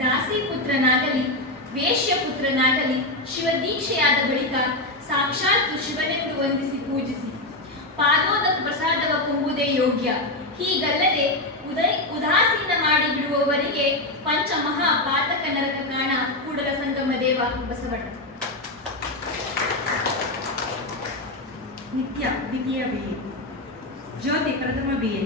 ದಾಸಿಪುತ್ರನಾಗಲಿ ವೇಶ್ಯಪುತ್ರನಾಗಲಿ ಶಿವದೀಕ್ಷೆಯಾದ ಬಳಿಕ ಸಾಕ್ಷಾತ್ ಶಿವನೆಂದು ವಂದಿಸಿ ಪೂಜಿಸಿ ಪಾದೋದಕ ಪ್ರಸಾದವ ಕೊಂಬುದೇ ಯೋಗ್ಯ. ಹೀಗಲ್ಲದೆ ಉದಾಸೀನ ಮಾಡಿ ಬಿಡುವವರಿಗೆ ಪಂಚಮಹಾ ಪಾತಕ ನರಕ ಕಾಣ ಕೂಡಲ ಸಂಗಮ ದೇವ ಬಸವಣ್ಣ. ನಿತ್ಯ ದ್ವಿತೀಯ BA, ಜ್ಯೋತಿ ಪ್ರಥಮ BA,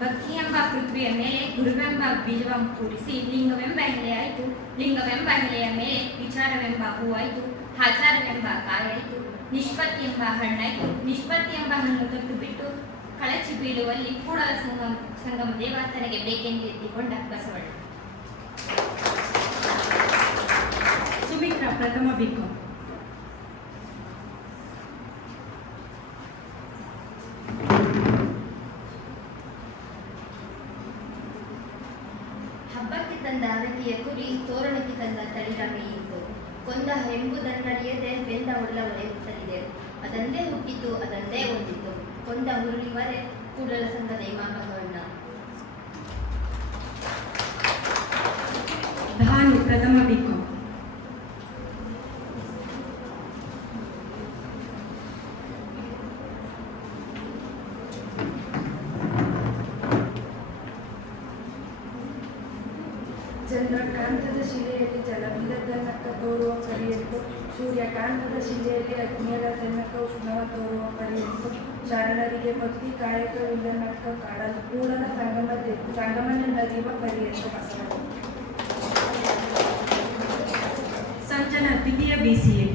ಭಕ್ತಿಯೆಂಬ ಪೃಥ್ವಿಯ ಮೇಲೆ ಗುರುವೆಂಬ ಬೀಜವನ್ನು ಕೂರಿಸಿ ಲಿಂಗವೆಂಬ ಎಲೆಯಾಯಿತು. ಲಿಂಗವೆಂಬ ಎಲೆಯ ಮೇಲೆ ವಿಚಾರವೆಂಬ ಹೂವಾಯಿತು. ಆಚಾರವೆಂಬ ಕಾಯಾಯಿತು. ನಿಷ್ಪತ್ತಿ ಎಂಬ ಹಣ್ಣಾಯಿತು. ನಿಷ್ಪತ್ತಿ ಎಂಬ ಹಣ್ಣು ತೊಟ್ಟು ಬಿಟ್ಟು ಕಳಚಿ ಬೀಳುವಲ್ಲಿ ಕೂಡಲ ಸಂಗಮ ದೇವ ತನಗೆ ಬೇಕೆಂದು ಎತ್ತಿಕೊಂಡ ಬಸವಣ್ಣ. ಸುಮಿತ್ರಾ ಪ್ರಥಮ BCom, ಹಬ್ಬಕ್ಕೆ ತಂದ ಹರಕೆಯ ಕುರಿ ತೋರಣಕ್ಕೆ ತಂದ ತಳಿರಾಗಿ ಇತ್ತು. ಕೊಂದ ಎಂಬುದನ್ನರಿಯದೆ ಬೆಂದ ಉಳ್ಳವರೇ ಹುಟ್ಟಲಿದೆ. ಅದಂದೇ ಹುಟ್ಟಿತು, ಅದಂದೇ ಹೊಂದಿತು. ಕೊಂದ ಹುರುಳಿವರೆ ಕೂಡಲ ಸಂಘ ದೇವ ಬಸವಣ್ಣ. ಧಾನು ಪ್ರಥಮ BCom, ಚಂದ್ರಕಾಂತದ ಶಿಲೆಯಲ್ಲಿ ಜಲವಿಲ್ಲದನ್ನಕ್ಕ ತೋರುವ ಪರಿಯತ್ತು. ಸೂರ್ಯಕಾಂತದ ಶಿಲೆಯಲ್ಲಿ ಅಗ್ನಿಯದ ತನ್ನಕ್ಕ ಉಷ್ಣವ ತೋರುವ ಪರಿಯತ್ತು. ಶರಣರಿಗೆ ಭಕ್ತಿ ಕಾಯಕವಿಲ್ಲದನ್ನಕ್ಕ ಕಾಡಲು ಕೂಡಲ ಸಂಗಮನ ನದಿಯುವ ಪರಿಯತ್ತು ಬಸವಣ್ಣ. ಸಂಜನಾ ದ್ವಿತೀಯ BCA,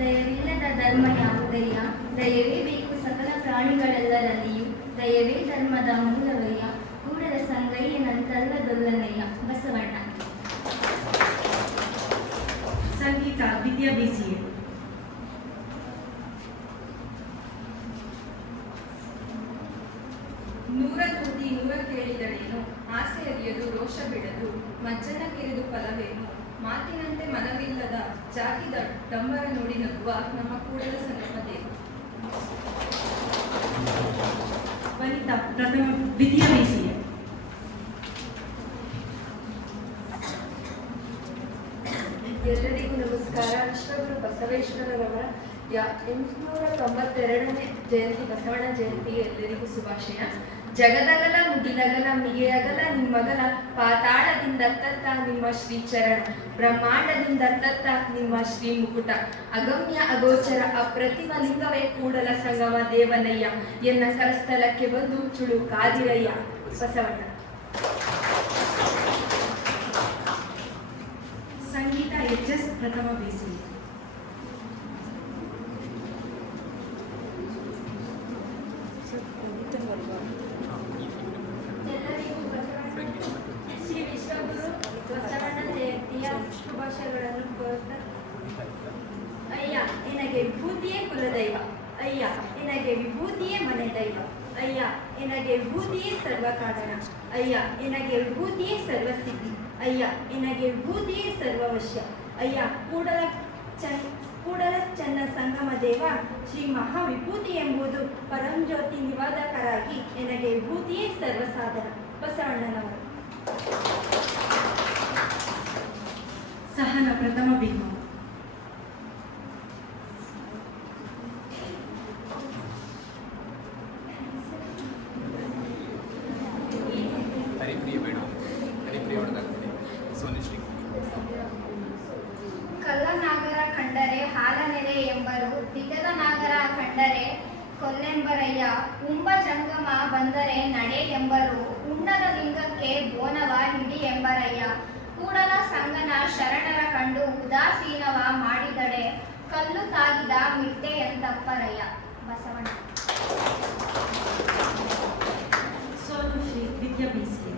ದಯವಿಲ್ಲದ ಧರ್ಮ ಯಾವುದಯ್ಯ? ದಯವೇ ಬೇಕು ಸಕಲ ಪ್ರಾಣಿಗಳೆಲ್ಲರಲ್ಲಿಯೂ. ದಯವೇ ಧರ್ಮದ ಮೂಲವಯ್ಯ. ಕೂಡಲ ಸಂಗಯ್ಯನಂತಲ್ಲದೊಲ್ಲನಯ್ಯ ಬಸವಣ್ಣ. ಸಂಗೀತ ದ್ವಿತೀಯ BCA, ನೂರ ತುದಿ ನೂರ ಕೇಳಿದಳೇನು, ಆಸೆ ಅರಿಯದು ರೋಷ ಬಿಡದು, ಮಜ್ಜನ ಕಿರಿದು ಫಲವೇನು, ಮಾತಿನಂತೆ ಮನವಿಲ್ಲದ ಜಾತಿದ ಡಂಬರ ನೋಡಿ ನಗುವ ನಮ್ಮ ಕೂಡಲ ಸಂಗಮ ದೇವ. ವನಿತಾ ದ್ವಿತೀಯ BCA, ಎಲ್ಲರಿಗೂ ನಮಸ್ಕಾರ. ವಿಶ್ವಗುರು ಬಸವೇಶ್ವರರವರ 892ನೇ ಜಯಂತಿ ಬಸವಣ್ಣ ಜಯಂತಿಗೆ ಎಲ್ಲರಿಗೂ ಶುಭಾಶಯ. ಜಗದಗಲ ಮುಗಿಲಗಲ ಮಿಗೆಯಗಲ ನಿಮ್ಮಗಲ, ಪಾತಾಳದಿಂದತ್ತ ನಿಮ್ಮ ಶ್ರೀಚರಣ, ಬ್ರಹ್ಮಾಂಡದಿಂದತ್ತ ನಿಮ್ಮ ಶ್ರೀ ಮುಕುಟ, ಅಗಮ್ಯ ಅಗೋಚರ ಅಪ್ರತಿಮ ಲಿಂಗವೇ ಕೂಡಲ ಸಂಗಮ ದೇವನಯ್ಯ, ಎನ್ನ ಕರಸ್ಥಲಕ್ಕೆ ಬಂದು ಚುಳು ಕಾದಿರಯ್ಯ ಬಸವಣ್ಣ. ಸಂಗೀತ HS ಪ್ರಥಮ BCA, ಶ್ರೀ ವಿಶ್ವಗುರು ಬಸವಣ್ಣ ಜಯಂತಿಯ ಶುಭಾಶಯಗಳನ್ನು ಕೋರುತ್ತಾ, ಅಯ್ಯ ನಿನಗೆ ವಿಭೂತಿಯೇ ಕುಲದೈವ, ಅಯ್ಯ ನಿನಗೆ ವಿಭೂತಿಯೇ ಮನೆ ದೈವ, ಅಯ್ಯ ನಿನಗೆ ವಿಭೂತಿಯೇ ಸರ್ವ ಕಾರಣ, ಅಯ್ಯ ನಿನಗೆ ವಿಭೂತಿಯೇ ಸರ್ವಸ್ಥಿತಿ, ಅಯ್ಯ ನಿನಗೆ ವಿಭೂತಿಯೇ ಸರ್ವವಶ್ಯ, ಅಯ್ಯ ಕೂಡಲ ಚನ್ನ ಸಂಗಮ ದೇವ ಶ್ರೀ ಮಹಾವಿಭೂತಿ ಎಂಬುದು ಪರಂಜ್ಯೋತಿ ನಿವಾದಕರಾಗಿ ನಿನಗೆ ವಿಭೂತಿಯೇ ಸರ್ವಸಾಧನ ಬಸವಣ್ಣನವರು. ಸಹನ ಪ್ರಥಮ BCom, ಕಲ್ಲನಾಗರ ಕಂಡರೆ ಹಾಲನೆರೆ ಎಂಬರು, ದಿಗದ ನಾಗರ ಕಂಡರೆ ಕೊಲ್ಲೆಂಬರಯ್ಯ, ಉಂಬ ಜಂಗಮ ಬಂದರೆ ನಡೆ ಎಂಬರು, ಉಂಡದ ಲಿಂಗಕ್ಕೆ ಬೋನವ ಹಿಡಿ ಎಂಬರಯ್ಯ, ಕೂಡಲ ಸಂಗನ ಶರಣರ ಕಂಡು ಉದಾಸೀನವ ಮಾಡಿದಡೆ, ಕಲ್ಲು ತಾಗಿದ ಮಿಟ್ಟೆ ಎಂತಪ್ಪರಯ್ಯ ಬಸವಣ್ಣ. ಸೋನುಶ್ರೀ ದ್ವಿತೀಯ BCA,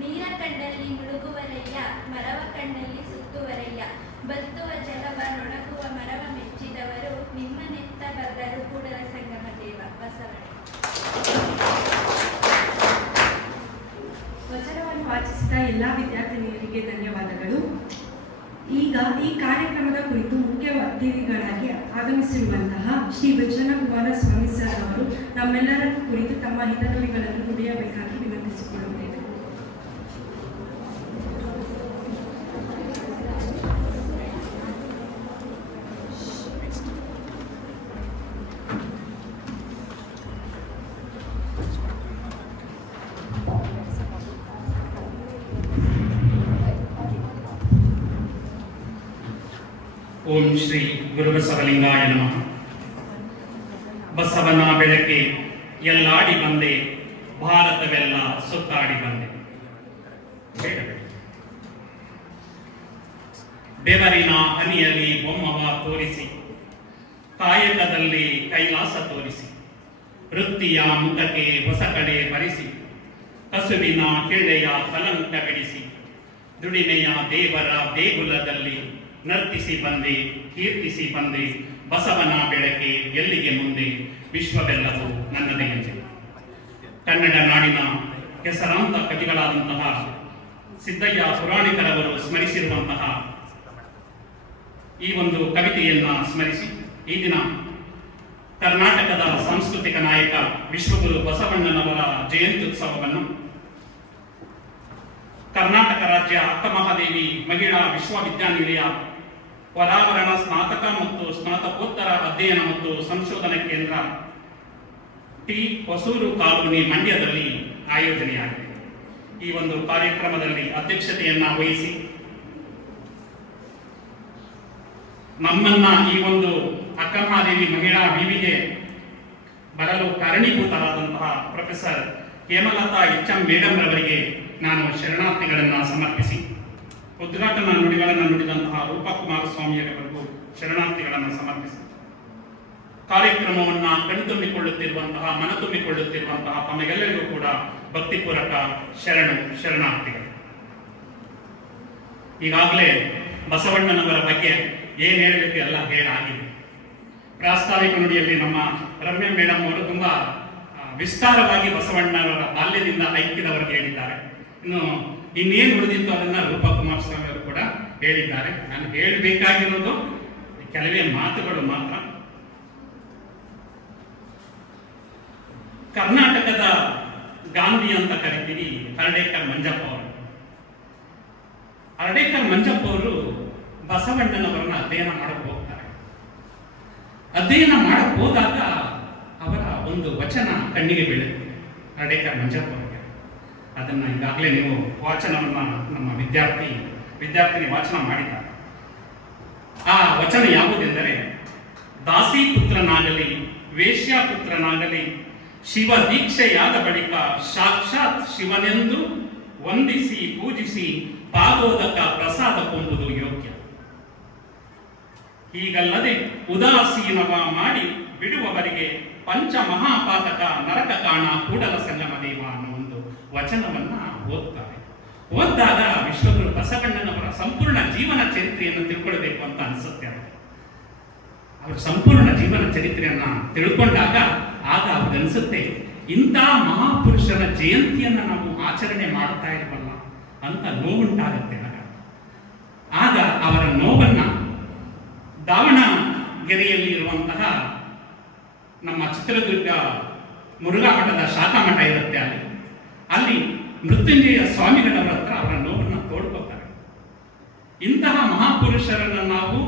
ನೀರ ಕಂಡಲ್ಲಿ ಮುಳುಗುವರಯ್ಯ, ಮರವ ಕಂಡಲ್ಲಿ ಸುತ್ತುವರಯ್ಯ, ಬತ್ತುವ ಜಲವ ನೊಣಗುವ ಮರವ ಮೆಚ್ಚಿದವರು ನಿಮ್ಮನೆತ್ತ ಬಲ್ಲರು ಕೂಡಲ ಸಂಗಮ ದೇವ ಬಸವಣ್ಣ. ವಚನವನ್ನು ವಾಚಿಸಿದ ಎಲ್ಲ ವಿದ್ಯಾರ್ಥಿನಿಯರಿಗೆ ಧನ್ಯವಾದಗಳು. ಈಗ ಈ ಕಾರ್ಯಕ್ರಮದ ಕುರಿತು ಮುಖ್ಯ ಅತಿಥಿಗಳಾಗಿ ಆಗಮಿಸಿರುವಂತಹ ಶ್ರೀ ವಚನಕುಮಾರ ಸ್ವಾಮಿ ಸರ್ ಅವರು ನಮ್ಮೆಲ್ಲರ ಕುರಿತು ತಮ್ಮ ಹಿತನುಡಿಗಳನ್ನು ನುಡಿಯಬೇಕಾಗಿ ವಿನಂತಿಸಿಕೊಳ್ಳುತ್ತೇವೆ. ಓಂ ಶ್ರೀ ಗುರುಬಸವಲಿಂಗಾಯ ನಮಃ. ಬಸವನ ಬೆಳಕೆ ಎಲ್ಲಾಡಿ ಬಂದೆ, ಭಾರತವೆಲ್ಲ ಸುತ್ತಾಡಿ ಬಂದೆ. ಬೆವರಿನ ಹನಿಯಲ್ಲಿ ಬೊಮ್ಮವ ತೋರಿಸಿ, ಕಾಯಕದಲ್ಲಿ ಕೈಲಾಸ ತೋರಿಸಿ, ವೃತ್ತಿಯ ಮುಖಕ್ಕೆ ಹೊಸ ಕಡೆ ಬರಿಸಿ, ಕಸುವಿನ ಕಿಳ್ಳೆಯ ಕಲಂಕ ಬಿಡಿಸಿ, ದುಡಿಮೆಯ ದೇವರ ದೇಗುಲದಲ್ಲಿ ನರ್ತಿಸಿ ಬಂದೆ, ಕೀರ್ತಿಸಿ ಬಂದೆ, ಬಸವನ ಬೆಳಕೆ ಎಲ್ಲಿಗೆ ಮುಂದೆ, ವಿಶ್ವವೆಲ್ಲವೂ ನನ್ನದೇ ಎಂದೆ. ಕನ್ನಡ ನಾಡಿನ ಹೆಸರಾಂತ ಕವಿಗಳಾದಂತಹ ಸಿದ್ದಯ್ಯ ಪುರಾಣಿಕರವರು ಸ್ಮರಿಸಿರುವಂತಹ ಈ ಒಂದು ಕವಿತೆಯನ್ನ ಸ್ಮರಿಸಿ ಈ ದಿನ ಕರ್ನಾಟಕದ ಸಾಂಸ್ಕೃತಿಕ ನಾಯಕ ವಿಶ್ವಗುರು ಬಸವಣ್ಣನವರ ಜಯಂತ್ಯುತ್ಸವವನ್ನು ಕರ್ನಾಟಕ ರಾಜ್ಯ ಅಕ್ಕಮಹಾದೇವಿ ಮಹಿಳಾ ವಿಶ್ವವಿದ್ಯಾನಿಲಯ ಪರಾವರಣ ಸ್ನಾತಕ ಮತ್ತು ಸ್ನಾತಕೋತ್ತರ ಅಧ್ಯಯನ ಮತ್ತು ಸಂಶೋಧನಾ ಕೇಂದ್ರ ಟಿ ಹೊಸೂರು ಕಾಲೋನಿ ಮಂಡ್ಯದಲ್ಲಿ ಆಯೋಜನೆಯಾಗಿದೆ. ಈ ಒಂದು ಕಾರ್ಯಕ್ರಮದಲ್ಲಿ ಅಧ್ಯಕ್ಷತೆಯನ್ನ ವಹಿಸಿ ನಮ್ಮನ್ನ ಈ ಒಂದು ಅಕ್ಕಮಹಾದೇವಿ ಮಹಿಳಾ ವಿವಿಗೆ ಬರಲು ಕಾರಣೀಭೂತರಾದಂತಹ ಪ್ರೊಫೆಸರ್ ಹೇಮಲತಾ ಎಚ್.ಎಂ. ಮೇಡಮ್ ರವರಿಗೆ ನಾನು ಶರಣಾರ್ಥಿಗಳನ್ನು ಸಮರ್ಪಿಸಿ, ಉದ್ಘಾಟನಾ ನುಡಿಗಳನ್ನು ನುಡಿದಂತಹ ರೂಪಕುಮಾರ ಸ್ವಾಮಿಯವರಿಗೂ ಶರಣಾರ್ಥಿಗಳನ್ನು ಸಮರ್ಪಿಸಿ, ಕಾರ್ಯಕ್ರಮವನ್ನು ಕಣ್ತುಂಬಿಕೊಳ್ಳುತ್ತಿರುವಂತಹ ಮನತುಂಬಿಕೊಳ್ಳುತ್ತಿರುವಂತಹ ತಮಗೆಲ್ಲರಿಗೂ ಕೂಡ ಭಕ್ತಿಪೂರ್ವಕ ಶರಣಾರ್ಥಿಗಳು. ಈಗಾಗಲೇ ಬಸವಣ್ಣನವರ ಬಗ್ಗೆ ಏನು ಹೇಳಬೇಕು ಎಲ್ಲ ಹೇಳಾಗಿದೆ. ಪ್ರಾಸ್ತಾವಿಕ ನುಡಿಯಲ್ಲಿ ನಮ್ಮ ರಮ್ಯ ಮೇಡಮ್ ಅವರು ತುಂಬಾ ವಿಸ್ತಾರವಾಗಿ ಬಸವಣ್ಣನವರ ಬಾಲ್ಯದಿಂದ ಐಕ್ಯದವರೆಗೆ ಹೇಳಿದ್ದಾರೆ. ಇನ್ನೇನು ಉಳಿದಿತ್ತು ಅದನ್ನ ರೂಪಕುಮಾರ ಸ್ವಾಮಿ ಅವರು ಕೂಡ ಹೇಳಿದ್ದಾರೆ. ನಾನು ಹೇಳಬೇಕಾಗಿರೋದು ಕೆಲವೇ ಮಾತುಗಳು ಮಾತ್ರ. ಕರ್ನಾಟಕದ ಗಾಂಧಿ ಅಂತ ಕರಿತೀವಿ ಹರ್ಡೇಕರ್ ಮಂಜಪ್ಪ ಅವರು. ಹರ್ಡೇಕರ್ ಮಂಜಪ್ಪ ಅವರು ಬಸವಣ್ಣನವರನ್ನ ಅಧ್ಯಯನ ಮಾಡಕ್ ಹೋಗ್ತಾರೆ. ಅಧ್ಯಯನ ಮಾಡಕ್ ಹೋದಾಗ ಅವರ ಒಂದು ವಚನ ಕಣ್ಣಿಗೆ ಬೀಳುತ್ತೆ ಹರ್ಡೇಕರ್ ಮಂಜಪ್ಪ ಅವರಿಗೆ. ಅದನ್ನ ಈಗಾಗಲೇ ನೀವು ವಾಚನವನ್ನ ನಮ್ಮ ವಿದ್ಯಾರ್ಥಿನಿ ವಾಚನ ಮಾಡಿದ್ದಾರೆ. ಆ ವಚನ ಯಾವುದೆಂದರೆ, ದಾಸಿ ಪುತ್ರನಾಗಲಿ ವೇಶ್ಯ ಪುತ್ರನಾಗಲಿ ಶಿವ ದೀಕ್ಷೆಯಾದ ಬಳಿಕ ಸಾಕ್ಷಾತ್ ಶಿವನೆಂದು ವಂದಿಸಿ ಪೂಜಿಸಿ ಪಾದೋದಕ ಪ್ರಸಾದ ಕೊಂಬುದು ಯೋಗ್ಯ. ಹೀಗಲ್ಲದೆ ಉದಾಸೀನವ ಮಾಡಿ ಬಿಡುವವರಿಗೆ ಪಂಚ ಮಹಾಪಾತಕ ನರಕ ಕಾಣ ಕೂಡಲ ಸಂಗಮ ದೇವ ಅನ್ನೋ ಒಂದು ವಚನವನ್ನ ಓದ್ತಾರೆ. ಓದಿದಾಗ ವಿಶ್ವಗುರು ಬಸವಣ್ಣನವರ ಸಂಪೂರ್ಣ ಜೀವನ ಚರಿತ್ರೆಯನ್ನು ತಿಳ್ಕೊಳ್ಬೇಕು ಅಂತ ಅನಿಸುತ್ತೆ. ಅವರ ಸಂಪೂರ್ಣ ಜೀವನ ಚರಿತ್ರೆಯನ್ನ ತಿಳ್ಕೊಂಡಾಗ ಆಗ ಅವ್ರಿಗನ್ಸುತ್ತೆ, ಇಂಥ ಮಹಾಪುರುಷರ ಜಯಂತಿಯನ್ನ ನಾವು ಆಚರಣೆ ಮಾಡ್ತಾ ಇಲ್ವಲ್ಲ ಅಂತ ನೋವುಂಟಾಗುತ್ತೆ. ಆಗ ಅವರ ನೋವನ್ನ ದಾವಣಗೆರೆಯಲ್ಲಿ ಇರುವಂತಹ ನಮ್ಮ ಚಿತ್ರದುರ್ಗ ಮುರುಘಾ ಮಠದ ಶಾಖಾ ಮಠ ಇರುತ್ತೆ. ಅಲ್ಲಿ ಮೃತ್ಯುಂಜಯ ಸ್ವಾಮಿಗಳವರ ಹತ್ರ ಅವರ ನೋವನ್ನು ತೋಡ್ಕೋತಾರೆ. ಇಂತಹ ಮಹಾಪುರುಷರನ್ನ ನಾವು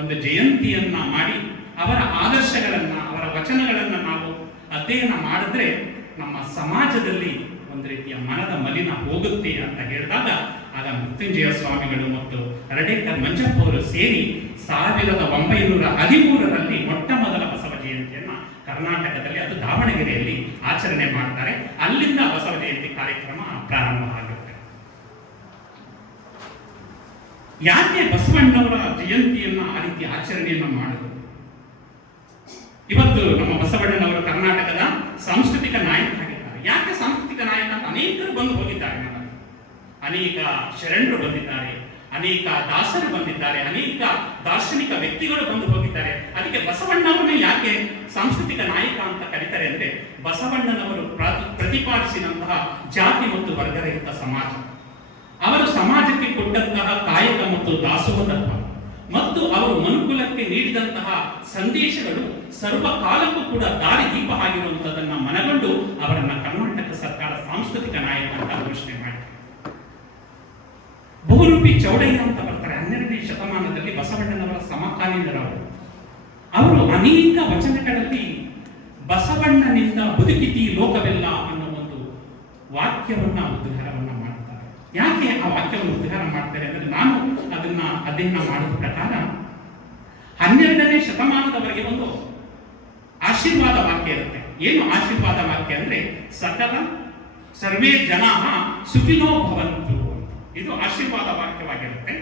ಒಂದು ಜಯಂತಿಯನ್ನ ಮಾಡಿ ಅವರ ಆದರ್ಶಗಳನ್ನ ಅವರ ವಚನಗಳನ್ನ ನಾವು ಅಧ್ಯಯನ ಮಾಡಿದ್ರೆ ನಮ್ಮ ಸಮಾಜದಲ್ಲಿ ಒಂದು ರೀತಿಯ ಮನದ ಮಲಿನ ಹೋಗುತ್ತೆ ಅಂತ ಹೇಳಿದಾಗ ಆಗ ಮೃತ್ಯುಂಜಯ ಸ್ವಾಮಿಗಳು ಮತ್ತು ಹರ್ಡೇಕರ್ ಮಂಜಪ್ಪ ಅವರು ಸೇರಿ 1913ರಲ್ಲಿ ಮೊಟ್ಟ ಮೊದಲ ಬಸವ ಜಯಂತಿಯನ್ನ ಕರ್ನಾಟಕದಲ್ಲಿ, ಅದು ದಾವಣಗೆರೆಯಲ್ಲಿ ಆಚರಣೆ ಮಾಡ್ತಾರೆ. ಅಲ್ಲಿಂದ ಬಸವ ಜಯಂತಿ ಕಾರ್ಯಕ್ರಮ ಪ್ರಾರಂಭ ಆಗುತ್ತೆ. ಯಾಕೆ ಬಸವಣ್ಣವರ ಜಯಂತಿಯನ್ನ ಆ ರೀತಿ ಆಚರಣೆಯನ್ನು ಮಾಡುವುದು? ಇವತ್ತು ನಮ್ಮ ಬಸವಣ್ಣನವರ ಬಂದು ಹೋಗಿದ್ದಾರೆ ನಮ್ಮಲ್ಲಿ. ಅನೇಕ ಶರಣರು ಬಂದಿದ್ದಾರೆ, ಅನೇಕ ದಾಸರು ಬಂದಿದ್ದಾರೆ, ಅನೇಕ ದಾರ್ಶನಿಕ ವ್ಯಕ್ತಿಗಳು ಬಂದು ಹೋಗಿದ್ದಾರೆ. ಅದಕ್ಕೆ ಬಸವಣ್ಣವರನ್ನೇ ಯಾಕೆ ಸಾಂಸ್ಕೃತಿಕ ನಾಯಕ ಅಂತ ಕರೀತಾರೆ ಅಂದ್ರೆ, ಬಸವಣ್ಣನವರು ಪ್ರತಿಪಾದಿಸಿದಂತಹ ಜಾತಿ ಮತ್ತು ವರ್ಗರಹಿತ ಸಮಾಜ, ಅವರು ಸಮಾಜಕ್ಕೆ ಕೊಟ್ಟಂತಹ ಕಾಯಕ ಮತ್ತು ದಾಸೋಹತತ್ವ ಮತ್ತು ಅವರು ಮನುಕುಲಕ್ಕೆ ನೀಡಿದಂತಹ ಸಂದೇಶಗಳು ಸರ್ವಕಾಲಕ್ಕೂ ಕೂಡ ದಾರಿದೀಪ ಆಗಿರುವಂತದನ್ನ ಮನಗೊಂಡು ಅವರನ್ನ ಕರ್ನಾಟಕ ಸರ್ಕಾರ ಸಾಂಸ್ಕೃತಿಕ ನಾಯಕ ಅಂತ ಘೋಷಣೆ ಮಾಡಿದೆ. ಬಹುರೂಪಿ ಚೌಡಯ್ಯ ಅಂತ ಬರ್ತಾರೆ, 12ನೇ ಶತಮಾನದಲ್ಲಿ ಬಸವಣ್ಣನವರ ಸಮಕಾಲೀನರವರು. ಅವರು ಅನೇಕ ವಚನಗಳಲ್ಲಿ ಬಸವಣ್ಣನಿಂದ ಬದುಕಿತಿ ಲೋಕವೆಲ್ಲ ಅನ್ನೋ ಒಂದು ವಾಕ್ಯವನ್ನ ಉದ್ಧಾರವನ್ನ ಮಾಡ್ತಾರೆ. ಯಾಕೆ ಆ ವಾಕ್ಯವನ್ನು ಉದ್ಧಾರ ಮಾಡ್ತಾರೆ ಅಂದ್ರೆ, ನಾನು ಅದನ್ನ ಅಧ್ಯಯನ ಮಾಡಿದ ಪ್ರಕಾರ 12ನೇ ಶತಮಾನದವರೆಗೆ ಒಂದು ಆಶೀರ್ವಾದ ವಾಕ್ಯ ಇರುತ್ತೆ. ಏನು ಆಶೀರ್ವಾದ ವಾಕ್ಯ ಅಂದ್ರೆ, ಸಕಲ ಸರ್ವೇ ಜನಾ ಸುಖಿನೋ ಭವಂತು, ಇದು ಆಶೀರ್ವಾದ ವಾಕ್ಯವಾಗಿರುತ್ತೆ.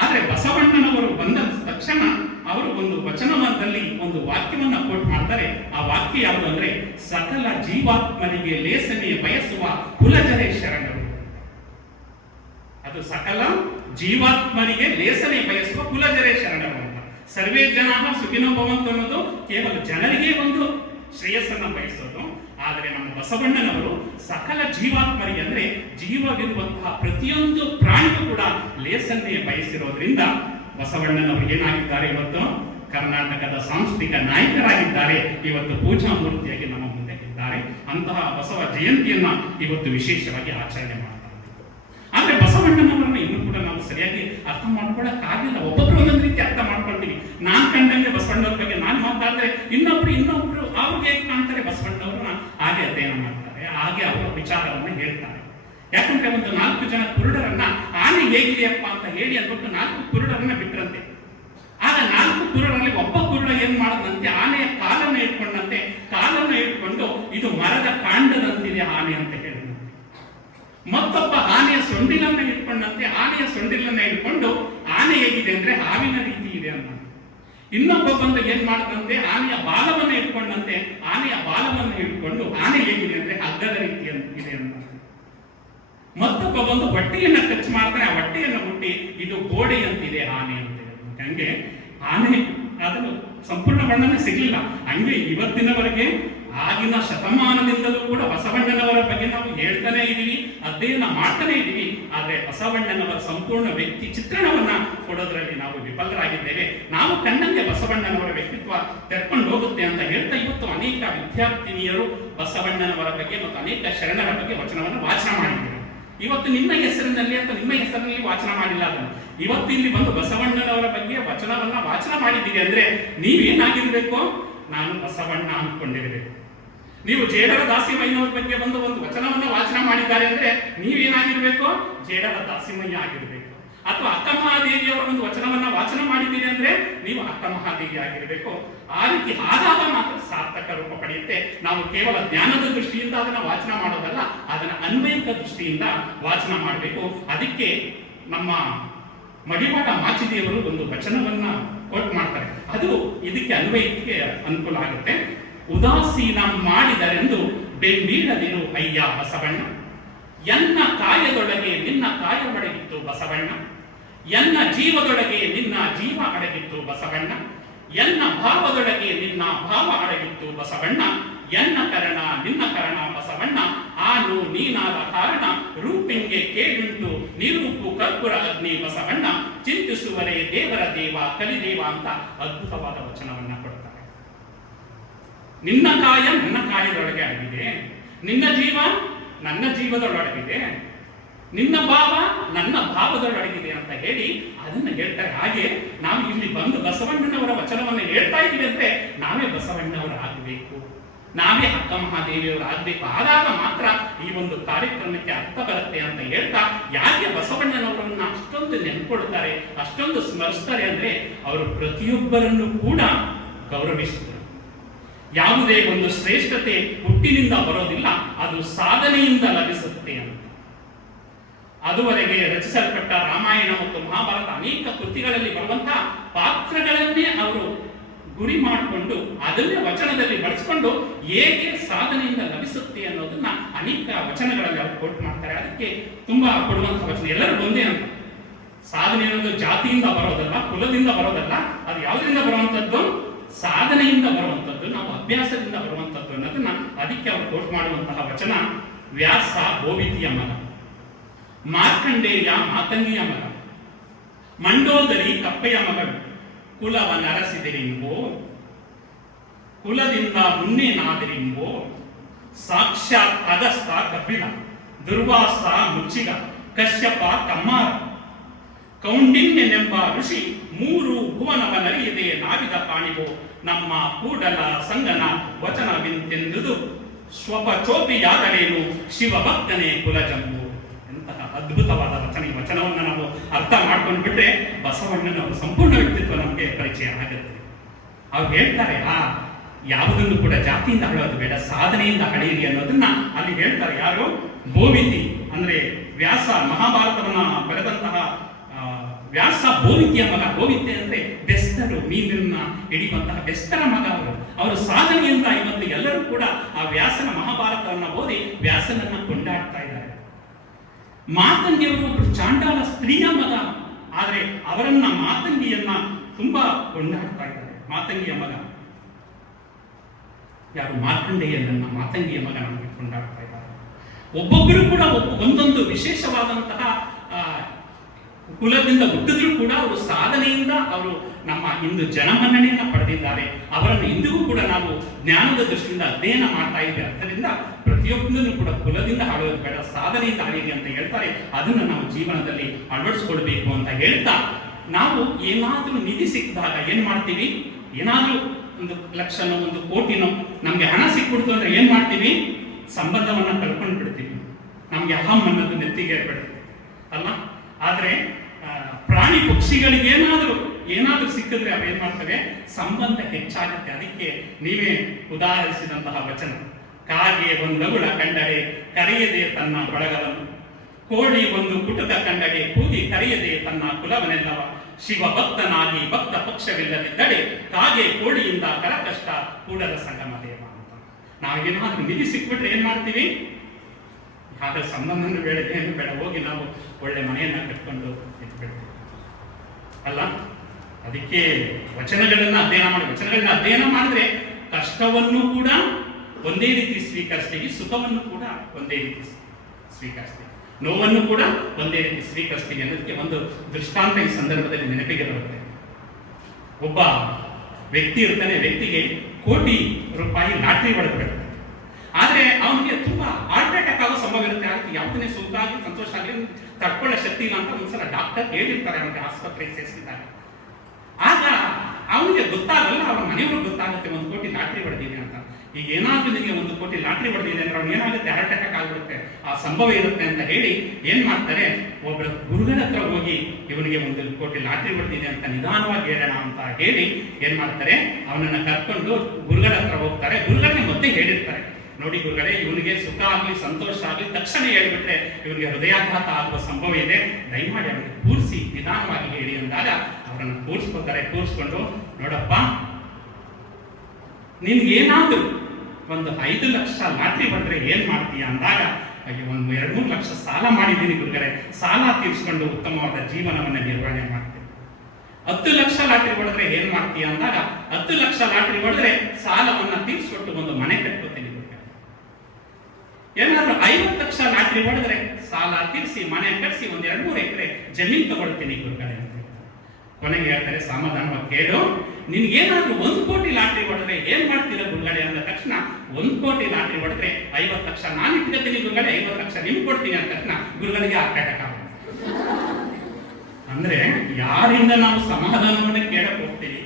ಆದ್ರೆ ಬಸವಣ್ಣನವರು ಬಂದ ತಕ್ಷಣ ಅವರು ಒಂದು ವಚನದಲ್ಲಿ ಒಂದು ವಾಕ್ಯವನ್ನ ಕೋಟ್ ಮಾಡ್ತಾರೆ. ಆ ವಾಕ್ಯ ಯಾವುದು ಅಂದ್ರೆ, ಸಕಲ ಜೀವಾತ್ಮರಿಗೆ ಲೇಸನೆ ಬಯಸುವ ಕುಲಜರೆ ಶರಣರು. ಅದು ಸಕಲ ಜೀವಾತ್ಮರಿಗೆ ಲೇಸನೆ ಬಯಸುವ ಕುಲಜರೆ ಶರಣರು ಅಂತ. ಸರ್ವೇ ಜನ ಸುಖಿನೋ ಭವಂತು ಅನ್ನೋದು ಕೇವಲ ಜನರಿಗೆ ಒಂದು ಶ್ರೇಯಸ್ಸನ್ನ ಬಯಸೋದು. ಆದರೆ ನಮ್ಮ ಬಸವಣ್ಣನವರು ಸಕಲ ಜೀವಾತ್ಮರಿಗೆ ಅಂದ್ರೆ ಜೀವವಿರುವಂತಹ ಪ್ರತಿಯೊಂದು ಪ್ರಾಣಿಗೂ ಕೂಡ ಲೇಸನ್ನೇ ಬಯಸಿರೋದ್ರಿಂದ ಬಸವಣ್ಣನವರು ಏನಾಗಿದ್ದಾರೆ, ಇವತ್ತು ಕರ್ನಾಟಕದ ಸಾಂಸ್ಕೃತಿಕ ನಾಯಕರಾಗಿದ್ದಾರೆ. ಇವತ್ತು ಪೂಜಾ ಮೂರ್ತಿಯಾಗಿ ನಮ್ಮ ಮುಂದೆ ಇದ್ದಾರೆ. ಅಂತಹ ಬಸವ ಜಯಂತಿಯನ್ನ ಇವತ್ತು ವಿಶೇಷವಾಗಿ ಆಚರಣೆ ಮಾಡ್ತಾರೆ. ಆದ್ರೆ ಬಸವಣ್ಣನವರನ್ನ ಇನ್ನೂ ಕೂಡ ನಾವು ಸರಿಯಾಗಿ ಅರ್ಥ ಮಾಡ್ಕೊಳ್ಳೋಕ್ಕಾಗಿಲ್ಲ. ಒಬ್ಬೊಬ್ರು ಒಂದೊಂದು ರೀತಿ ಅರ್ಥ ಮಾಡ್ಕೊಳ್ತೀವಿ. ನಾನ್ ಕಂಡಂಗೆ ಬಸವಣ್ಣವ್ರ ಬಗ್ಗೆ ನಾನು ಮಾತಾಡಿದ್ರೆ ಇನ್ನೊಬ್ರು ಅವ್ರಿಗೆ ಕಾಣ್ತಾರೆ ಬಸವಣ್ಣವ್ರನ್ನ ಹಾಗೆ ಅಧ್ಯಯನ ಮಾಡ್ತಾರೆ, ಹಾಗೆ ಅವರ ವಿಚಾರವನ್ನ ಹೇಳ್ತಾರೆ. ಯಾಕಂದ್ರೆ ಒಂದು 4 ಜನ ಕುರುಡರನ್ನ ಆನೆ ಹೇಗಿದೆಯಪ್ಪ ಅಂತ ಹೇಳಿ ಅಂದ್ಬಿಟ್ಟು 4 ಕುರುಡರನ್ನ ಬಿಟ್ರಂತೆ. ಆಗ 4 ಕುರುಡರಲ್ಲಿ ಒಬ್ಬ ಕುರುಡ ಏನ್ ಮಾಡದಂತೆ, ಆನೆಯ ಕಾಲನ್ನು ಇಟ್ಕೊಂಡಂತೆ, ಕಾಲನ್ನು ಇಟ್ಕೊಂಡು ಇದು ಮರದ ಕಾಂಡದಂತಿದೆ ಆನೆ ಅಂತ ಹೇಳಿದಂತೆ. ಮತ್ತೊಬ್ಬ ಆನೆಯ ಸೊಂಡಿಲನ್ನ ಇಟ್ಕೊಂಡಂತೆ, ಆನೆಯ ಸೊಂಡಿಲನ್ನ ಇಟ್ಕೊಂಡು ಆನೆ ಹೇಗಿದೆ ಅಂದ್ರೆ ಹಾವಿನ ರೀತಿ ಇದೆ ಅಂತ. ಇನ್ನೊಬ್ಬ ಬಂದು ಏನ್ ಮಾಡದಂತೆ, ಆನೆಯ ಬಾಲವನ್ನ ಇಟ್ಕೊಂಡಂತೆ, ಆನೆಯ ಬಾಲವನ್ನ ಇಟ್ಕೊಂಡು ಆನೆ ಹೇಗಿದೆ ಅಂದ್ರೆ ಹಗ್ಗದ ರೀತಿ ಇದೆ ಅಂತ. ಮತ್ತೊಬ್ಬ ಬಂದು ಹೊಟ್ಟೆಯನ್ನ ಟಚ್ ಮಾಡಿದ್ರೆ ಆ ಹೊಟ್ಟೆಯನ್ನು ಮುಟ್ಟಿ ಇದು ಗೋಡೆಯಂತಿದೆ ಆನೆ ಅಂತ. ಹಂಗೆ ಆನೆ ಅದನ್ನು ಸಂಪೂರ್ಣ ಬಣ್ಣನೇ ಸಿಗ್ಲಿಲ್ಲ. ಹಂಗೆ ಇವತ್ತಿನವರೆಗೆ ಆಗಿನ ಶತಮಾನದಿಂದಲೂ ಕೂಡ ಬಸವಣ್ಣನವರ ಬಗ್ಗೆ ನಾವು ಹೇಳ್ತಾನೆ ಇದೀವಿ, ಅಧ್ಯಯನ ಮಾಡ್ತಾನೆ ಇದೀವಿ. ಆದ್ರೆ ಬಸವಣ್ಣನವರ ಸಂಪೂರ್ಣ ವ್ಯಕ್ತಿ ಚಿತ್ರಣವನ್ನ ಕೊಡೋದ್ರಲ್ಲಿ ನಾವು ವಿಫಲರಾಗಿದ್ದೇವೆ. ನಾವು ಕಂಡಂಗೆ ಬಸವಣ್ಣನವರ ವ್ಯಕ್ತಿತ್ವ ತೆರ್ಕೊಂಡು ಹೋಗುತ್ತೆ ಅಂತ ಹೇಳ್ತಾ ಇವತ್ತು ಅನೇಕ ವಿದ್ಯಾರ್ಥಿನಿಯರು ಬಸವಣ್ಣನವರ ಬಗ್ಗೆ ಮತ್ತು ಅನೇಕ ಶರಣರ ಬಗ್ಗೆ ವಚನವನ್ನು ವಾಚನ ಮಾಡಿದ್ದಾರೆ. ಇವತ್ತು ನಿಮ್ಮ ಹೆಸರಿನಲ್ಲಿ ಅಥವಾ ನಿಮ್ಮ ಹೆಸರಿನಲ್ಲಿ ವಾಚನ ಮಾಡಿಲ್ಲ ಅದನ್ನು. ಇವತ್ತು ಇಲ್ಲಿ ಬಂದು ಬಸವಣ್ಣನವರ ಬಗ್ಗೆ ವಚನವನ್ನ ವಾಚನ ಮಾಡಿದ್ದೀರಿ ಅಂದ್ರೆ ನೀವೇನಾಗಿರ್ಬೇಕು, ನಾನು ಬಸವಣ್ಣ ಅಂದ್ಕೊಂಡಿರಬೇಕು. ನೀವು ಜೇಡರ ದಾಸಿಮಯ್ಯನವ್ರ ಬಗ್ಗೆ ಬಂದು ಒಂದು ವಚನವನ್ನ ವಾಚನ ಮಾಡಿದ್ದಾರೆ ಅಂದ್ರೆ ನೀವೇನಾಗಿರ್ಬೇಕು, ಜೇಡರ ದಾಸಿಮಯ್ಯ ಆಗಿರ್ಬೇಕು. ಅಥವಾ ಅಕ್ಕ ಮಹಾದೇವಿಯವರ ಒಂದು ವಚನವನ್ನ ವಾಚನ ಮಾಡಿದ್ದೀರಿ ಅಂದ್ರೆ ನೀವು ಅಕ್ಕ ಮಹಾದೇವಿ ಆಗಿರ್ಬೇಕು. ಆ ರೀತಿ ಆದಾಗ ಮಾತ್ರ ಸಾರ್ಥಕ ರೂಪ ಪಡೆಯುತ್ತೆ. ನಾವು ಕೇವಲ ಜ್ಞಾನದ ದೃಷ್ಟಿಯಿಂದ ಅದನ್ನ ವಾಚನ ಮಾಡೋದಲ್ಲ, ಅದನ್ನ ಅನ್ವಯಿಕ ದೃಷ್ಟಿಯಿಂದ ವಾಚನ ಮಾಡಬೇಕು. ಅದಕ್ಕೆ ನಮ್ಮ ಮಡಿವಾಳ ಮಾಚಿದೇವರು ಒಂದು ವಚನವನ್ನ ಕೋಟ್ ಮಾಡ್ತಾರೆ. ಅದು ಇದಕ್ಕೆ ಅನ್ವಯಕ್ಕೆ ಅನುಕೂಲ ಆಗುತ್ತೆ. ಉದಾಸೀನ ಮಾಡಿದರೆಂದು ಬೆಂಬೀಳದಿರು ಅಯ್ಯ ಬಸವಣ್ಣ, ಎನ್ನ ಕಾಯದೊಳಗೆ ನಿನ್ನ ಕಾಯ ಅಡಗಿತ್ತು ಬಸವಣ್ಣ, ಎನ್ನ ಜೀವದೊಳಗೆ ನಿನ್ನ ಜೀವ ಅಡಗಿತ್ತು ಬಸವಣ್ಣ, ಎನ್ನ ಭಾವದೊಳಗೆ ನಿನ್ನ ಭಾವ ಅಡಗಿತ್ತು ಬಸವಣ್ಣ, ಎನ್ನ ಕರಣ ನಿನ್ನ ಕರಣ ಬಸವಣ್ಣ, ಆನು ನೀನಾದ ಕಾರಣ ರೂಪಿಂಗೆ ಕೇಳುಂಟು ನಿರೂಪು ಕರ್ಪುರ ಅಗ್ನಿ ಬಸವಣ್ಣ, ಚಿಂತಿಸುವರೇ ದೇವರ ದೇವ ಕಲಿದೇವ ಅಂತ ಅದ್ಭುತವಾದ ವಚನವನ್ನ ಕೊಡ್ತಾರೆ. ನಿನ್ನ ಕಾಯ ನನ್ನ ಕಾಯದೊಳಗೆ ಅಡಗಿದೆ, ನಿನ್ನ ಜೀವ ನನ್ನ ಜೀವದೊಳಗಿದೆ, ನಿನ್ನ ಭಾವ ನನ್ನ ಭಾವದೊಳಗಿದೆ ಅಂತ ಹೇಳಿ ಅದನ್ನ ಹೇಳ್ತಾರೆ. ಹಾಗೆ ನಾವು ಇಲ್ಲಿ ಬಂದು ಬಸವಣ್ಣನವರ ವಚನವನ್ನು ಹೇಳ್ತಾ ಇದ್ದೀವಿ ಅಂದ್ರೆ ನಾವೇ ಬಸವಣ್ಣವರು ಆಗಬೇಕು, ನಾವೇ ಅಕ್ಕ ಮಹಾದೇವಿಯವರು ಆಗಬೇಕು. ಆದಾಗ ಮಾತ್ರ ಈ ಒಂದು ಕಾರ್ಯಕ್ರಮಕ್ಕೆ ಅರ್ಥ ಬರುತ್ತೆ ಅಂತ ಹೇಳ್ತಾ, ಯಾಕೆ ಬಸವಣ್ಣನವರನ್ನ ಅಷ್ಟೊಂದು ನೆನ್ಕೊಳ್ತಾರೆ, ಅಷ್ಟೊಂದು ಸ್ಮರಿಸ್ತಾರೆ ಅಂದ್ರೆ ಅವರು ಪ್ರತಿಯೊಬ್ಬರನ್ನು ಕೂಡ ಗೌರವಿಸಿದರು. ಯಾವುದೇ ಒಂದು ಶ್ರೇಷ್ಠತೆ ಹುಟ್ಟಿನಿಂದ ಬರೋದಿಲ್ಲ, ಅದು ಸಾಧನೆಯಿಂದ ಲಭಿಸುತ್ತೆ ಅಂತ. ಅದುವರೆಗೆ ರಚಿಸಲ್ಪಟ್ಟ ರಾಮಾಯಣ ಮತ್ತು ಮಹಾಭಾರತ ಅನೇಕ ಕೃತಿಗಳಲ್ಲಿ ಬರುವಂತಹ ಪಾತ್ರಗಳನ್ನೇ ಅವರು ಗುರಿ ಮಾಡಿಕೊಂಡು ಅದನ್ನೇ ವಚನದಲ್ಲಿ ಬಳಸಿಕೊಂಡು ಹೇಗೆ ಸಾಧನೆಯಿಂದ ಲಭಿಸುತ್ತೆ ಅನ್ನೋದನ್ನ ಅನೇಕ ವಚನಗಳಲ್ಲಿ ಅವರು ಕೋಟ್ ಮಾಡ್ತಾರೆ. ಅದಕ್ಕೆ ತುಂಬಾ ಕೊಡುವಂತಹ ವಚನ ಎಲ್ಲರೂ ಒಂದೇ ಅಂತ. ಸಾಧನೆ ಅನ್ನೋದು ಜಾತಿಯಿಂದ ಬರೋದಲ್ಲ, ಕುಲದಿಂದ ಬರೋದಲ್ಲ, ಅದು ಯಾವುದರಿಂದ ಬರುವಂಥದ್ದು? ಸಾಧನೆಯಿಂದ ಬರುವಂಥದ್ದು, ನಾವು ಅಭ್ಯಾಸದಿಂದ ಬರುವಂಥದ್ದು ಅನ್ನೋದನ್ನ ಅದಕ್ಕೆ ಅವರು ಕೋಟ್ ಮಾಡುವಂತಹ ವಚನ. ವ್ಯಾಸ ಗೋವಿತಿಯ ಮಗ, ಮಾರ್ಕಂಡೇಯ ಮಾತಂಗಿಯ ಮಗ, ಮಂಡೋದರಿ ಕಪ್ಪೆಯ ಮಗಳು, ಕುಲವ ನರಸಿದಿರಿಂಬೋ, ಕುಲದಿಂದ ಮುನ್ನೇನಾದಿರಿಂಬೋ, ಸಾಕ್ಷಾತ್ ಅಗಸ್ತ ಕಪಿಲ, ದುರ್ವಾಸ ಮುಚ್ಚಿಗ, ಕಶ್ಯಪ ಕಮ್ಮಾರ, ಕೌಂಡಿನ್ಯನೆಂಬ ಋಷಿ, ಮೂರು ಭುವನವನರಿಯದೆ ನಾವಿದ ಕಾಣಿಬೋ, ನಮ್ಮ ಕೂಡಲ ಸಂಗನ ವಚನವಿಂತೆಂದುದು, ಸ್ವಪಚೋಪಿಯಾದರೇನು ಶಿವಭಕ್ತನೇ ಕುಲಜಂಬು. ಎಂತಹ ಅದ್ಭುತವಾದ ವಚನ. ಈ ವಚನವನ್ನು ನಾವು ಅರ್ಥ ಮಾಡ್ಕೊಂಡು ಬಿಟ್ರೆ ಬಸವಣ್ಣನವರ ಸಂಪೂರ್ಣ ವ್ಯಕ್ತಿತ್ವ ನಮಗೆ ಪರಿಚಯ ಆಗುತ್ತೆ. ಅವ್ರು ಹೇಳ್ತಾರೆ, ಯಾವುದನ್ನು ಕೂಡ ಜಾತಿಯಿಂದ ಹಳೆಯೋದು ಬೇಡ, ಸಾಧನೆಯಿಂದ ಹಳೆಯಿರಿ ಅನ್ನೋದನ್ನ ಅಲ್ಲಿ ಹೇಳ್ತಾರೆ. ಯಾರು? ಗೋವಿತಿ ಅಂದ್ರೆ ವ್ಯಾಸ, ಮಹಾಭಾರತವನ್ನ ಬರೆದಂತಹ ವ್ಯಾಸ ಗೋವಿತಿಯ ಮಗ. ಗೋವಿತೆ ಅಂದ್ರೆ ಬೆಸ್ತರು, ಮೀನನ್ನ ಹಿಡಿಯುವಂತಹ ಬೆಸ್ತರ ಮಗ ಅವರು. ಅವರು ಸಾಧನೆಯಿಂದ ಇವತ್ತು ಎಲ್ಲರೂ ಕೂಡ ಆ ವ್ಯಾಸನ ಮಹಾಭಾರತವನ್ನ ಓದಿ ವ್ಯಾಸನನ್ನ ಕೊಂಡಾಡ್ತಾ ಇದ್ದಾರೆ. ಮಾತಂಗಿಯವರು ಒಬ್ಬರು ಚಾಂಡಾಲ ಸ್ತ್ರೀಯ ಮಗ, ಆದ್ರೆ ಅವರನ್ನ ಮಾತಂಗಿಯನ್ನ ತುಂಬಾ ಕೊಂಡಾಡ್ತಾ ಇದ್ದಾರೆ. ಮಾತಂಗಿಯ ಮಗ ಯಾರು? ಮಾರ್ಕಂಡೇಯನನ್ನ ಮಾತಂಗಿಯ ಮಗ ನಮಗೆ ಕೊಂಡಾಡ್ತಾ ಇದ್ದಾರೆ. ಒಬ್ಬೊಬ್ಬರು ಕೂಡ ಒಂದೊಂದು ವಿಶೇಷವಾದಂತಹ ಕುಲದಿಂದ ಹುಟ್ಟಿದ್ರು ಕೂಡ ಅವರು ಸಾಧನೆಯಿಂದ ಅವರು ನಮ್ಮ ಇಂದು ಜನಮನ್ನಣೆಯನ್ನು ಪಡೆದಿದ್ದಾರೆ. ಅವರನ್ನು ಇಂದಿಗೂ ಕೂಡ ನಾವು ಜ್ಞಾನದ ದೃಷ್ಟಿಯಿಂದ ಅಧ್ಯಯನ ಮಾಡ್ತಾ ಇದ್ದೇವೆ. ಆದ್ದರಿಂದ ಪ್ರತಿಯೊಬ್ಬರನ್ನು ಕೂಡ ಕುಲದಿಂದ ಆಳೋದು ಬೇಡ, ಸಾಧನೆಯಿಂದ ಆಳಿರಿ ಅಂತ ಹೇಳ್ತಾರೆ. ಅದನ್ನು ನಾವು ಜೀವನದಲ್ಲಿ ಅಳವಡಿಸ್ಕೊಳ್ಬೇಕು ಅಂತ ಹೇಳ್ತಾ, ನಾವು ಏನಾದ್ರೂ ನಿಧಿ ಸಿಕ್ಕಿದಾಗ ಏನ್ ಮಾಡ್ತೀವಿ? ಏನಾದ್ರೂ 1 ಲಕ್ಷನೋ 1 ಕೋಟಿನೋ ನಮ್ಗೆ ಹಣ ಸಿಕ್ಬಿಡ್ತು ಅಂದ್ರೆ ಏನ್ ಮಾಡ್ತೀವಿ? ಸಂಬಂಧವನ್ನ ಕಳ್ಕೊಂಡು ಬಿಡ್ತೀವಿ. ನಮ್ಗೆ ಅಹಂ ಅನ್ನೋದು ನೆತ್ತಿಗೆ ಏರ್ಬಿಡುತ್ತೆ ಅಲ್ಲ. ಆದ್ರೆ ಪ್ರಾಣಿ ಪಕ್ಷಿಗಳಿಗೆ ಏನಾದ್ರೂ ಸಿಕ್ಕಿದ್ರೆ ಅವೇನ್ ಮಾಡ್ತವೆ? ಸಂಬಂಧ ಹೆಚ್ಚಾಗುತ್ತೆ. ಅದಕ್ಕೆ ನೀವೇ ಉದಾಹರಿಸಿದಂತಹ ವಚನ, ಕಾಗೆ ಒಂದಗುಳ ಕಂಡರೆ ಕರೆಯದೆ ತನ್ನ ಬಳಗವನ್ನು, ಕೋಳಿ ಒಂದು ಕುಟುಕ ಕಂಡರೆ ಕೂಗಿ ಕರೆಯದೆ ತನ್ನ ಕುಲವನೆಲ್ಲವ, ಶಿವ ಭಕ್ತನಾಗಿ ಭಕ್ತ ಪಕ್ಷವಿಲ್ಲದಿದ್ದಡೆ ಕಾಗೆ ಕೋಳಿಯಿಂದ ಕರಕಷ್ಟ ಕೂಡಲ ಸಂಗಮ ದೇವ ಅಂತ. ನಾವೇನಾದ್ರೂ ನಿಧಿ ಸಿಕ್ಬಿಟ್ರೆ ಏನ್ ಮಾಡ್ತೀವಿ? ಯಾರ ಸಂಬಂಧನೂ ಬೇಡ, ಏನು ಬೇಡ, ಹೋಗಿ ನಾವು ಒಳ್ಳೆ ಮನೆಯನ್ನ ಕಟ್ಕೊಂಡು ಇಟ್ಬಿಡ್ತೀವಿ ಅಲ್ಲ. ಅದಕ್ಕೆ ವಚನಗಳನ್ನ ಅಧ್ಯಯನ ಮಾಡಿದ್ರೆ ಕಷ್ಟವನ್ನು ಕೂಡ ಒಂದೇ ರೀತಿ ಸ್ವೀಕರಿಸ್ತೀವಿ, ಸುಖವನ್ನು ಕೂಡ ಒಂದೇ ರೀತಿ ಸ್ವೀಕರಿಸ್ತೀವಿ, ನೋವನ್ನು ಕೂಡ ಒಂದೇ ರೀತಿ ಸ್ವೀಕರಿಸ್ತೀವಿ ಅನ್ನೋದಕ್ಕೆ ಒಂದು ದೃಷ್ಟಾಂತ ಈ ಸಂದರ್ಭದಲ್ಲಿ ನೆನಪಿಗೆ ಬರುತ್ತೆ. ಒಬ್ಬ ವ್ಯಕ್ತಿ ಇರ್ತಾನೆ, ವ್ಯಕ್ತಿಗೆ ಕೋಟಿ ರೂಪಾಯಿ ಲಾಟ್ರಿ ಹೊಡೆದ್ಬಿಡ್ತಾರೆ. ಆದ್ರೆ ಅವನಿಗೆ ತುಂಬಾ ಹಾರ್ಟ್ ಅಟ್ಯಾಕ್ ಆಗೋ ಸಂಭವ ಇರುತ್ತೆ. ಅದಕ್ಕೆ ಯಾವುದನ್ನೇ ಸುಖ ಆಗಿ ಸಂತೋಷ ಆಗಲಿ ತಡ್ಕೊಳ್ಳೋ ಶಕ್ತಿ ಇಲ್ಲ ಅಂತ ಒಂದ್ಸಲ ಡಾಕ್ಟರ್ ಹೇಳಿರ್ತಾರೆ ಅವನಿಗೆ ಆಸ್ಪತ್ರೆಗೆ ಸೇರಿಸಿದಾಗ. ಆಗ ಅವನಿಗೆ ಗೊತ್ತಾಗಲ್ಲ, ಅವರ ಮನೆಯವ್ರಿಗೆ ಗೊತ್ತಾಗುತ್ತೆ 1 ಕೋಟಿ ಲಾಟ್ರಿ ಹೊಡೆದಿದೆ ಅಂತ. ಈಗ ಏನಾದ್ರೂ ನಿಮಗೆ 1 ಕೋಟಿ ಲಾಟ್ರಿ ಹೊಡೆದಿದೆ ಅಂದ್ರೆ ಅವ್ನು ಏನಾಗುತ್ತೆ? ಹಾರ್ಟ್ ಅಟ್ಯಾಕ್ ಆಗ್ಬಿಡುತ್ತೆ, ಆ ಸಂಭವ ಇರುತ್ತೆ ಅಂತ ಹೇಳಿ ಏನ್ ಮಾಡ್ತಾರೆ? ಒಬ್ಬರ ಗುರುಗಳ ಹತ್ರ ಹೋಗಿ ಇವನಿಗೆ 1 ಕೋಟಿ ಲಾಟ್ರಿ ಹೊಡೆದಿದೆ ಅಂತ ನಿಧಾನವಾಗಿ ಹೇಳೋಣ ಅಂತ ಹೇಳಿ ಏನ್ ಮಾಡ್ತಾರೆ? ಅವನನ್ನ ಕರ್ಕೊಂಡು ಗುರುಗಳ ಹತ್ರ ಹೋಗ್ತಾರೆ. ಗುರುಗಳನ್ನೇ ಮತ್ತೆ ಹೇಳಿರ್ತಾರೆ, ನೋಡಿ ಗುರುಗಳೇ, ಇವನಿಗೆ ಸುಖ ಆಗ್ಲಿ ಸಂತೋಷ ಆಗ್ಲಿ ತಕ್ಷಣ ಹೇಳ್ಬಿಟ್ರೆ ಇವನಿಗೆ ಹೃದಯಾಘಾತ ಆಗುವ ಸಂಭವ ಇದೆ, ದಯಮಾಡಿ ಅವನಿಗೆ ಕೂರಿಸಿ ನಿಧಾನವಾಗಿ ಹೇಳಿ ಅಂದಾಗ ಅವರನ್ನು ಕೂರಿಸ್ಕೊತಾರೆ. ಕೂರಿಸ್ಕೊಂಡು, ನೋಡಪ್ಪ, ನಿನ್ಗೇನಾದ್ರೂ 5 ಲಕ್ಷ ಲಾಟ್ರಿ ಬಂದ್ರೆ ಏನ್ ಮಾಡ್ತೀಯ ಅಂದಾಗ, ಹಾಗೆ 2-3 ಲಕ್ಷ ಸಾಲ ಮಾಡಿದ್ದೀನಿ ಗುರುಗಳೇ, ಸಾಲ ತೀರಿಸ್ಕೊಂಡು ಉತ್ತಮವಾದ ಜೀವನವನ್ನ ನಿರ್ವಹಣೆ ಮಾಡ್ತೀನಿ. 10 ಲಕ್ಷ ಲಾಟ್ರಿ ಹೊಡೆದ್ರೆ ಏನ್ ಮಾಡ್ತೀಯ ಅಂದಾಗ, 10 ಲಕ್ಷ ಲಾಟ್ರಿ ಹೊಡೆದ್ರೆ ಸಾಲವನ್ನ ತೀರಿಸ್ಕೊಟ್ಟು 1 ಮನೆ ಕಟ್ಕೋತೀನಿ. ಏನಾದ್ರೂ 50 ಲಕ್ಷ ಲಾಟ್ರಿ ಹೊಡೆದ್ರೆ ಸಾಲ ತೀರಿಸಿ ಮನೆ ಕಟ್ಸಿ 1-2-3 ಎಕರೆ ಜಮೀನ್ ತಗೊಳ್ತೀನಿ ಗುರುಗಳೇ ಅಂತ. ಕೊನೆಗೆ ಹೇಳ್ತಾರೆ, ಸಮಾಧಾನವಾಗಿ ಕೇಳು, ನಿನ್ಗೇನಾದ್ರೂ 1 ಕೋಟಿ ಲಾಟ್ರಿ ಹೊಡೆದ್ರೆ ಏನ್ ಮಾಡ್ತೀರ ಗುರುಗಳೇ ಅಂದ ತಕ್ಷಣ, 1 ಕೋಟಿ ಲಾಟ್ರಿ ಹೊಡೆದ್ರೆ 50 ಲಕ್ಷ ನಾನು ಇಟ್ಕೊತೀನಿ ಗುರುಗಳೇ, 50 ಲಕ್ಷ ನಿಮ್ಗೆ ಕೊಡ್ತೀನಿ ಅಂದ ತಕ್ಷಣ ಗುರುಗಳಿಗೆ ಹಾರ್ಟ್ ಅಟ್ಯಾಕ್ ಆಗುತ್ತೆ. ಅಂದ್ರೆ ಯಾರಿಂದ ನಾವು ಸಮಾಧಾನವನ್ನ ಕೇಳಕ್ ಹೋಗ್ತೀವಿ,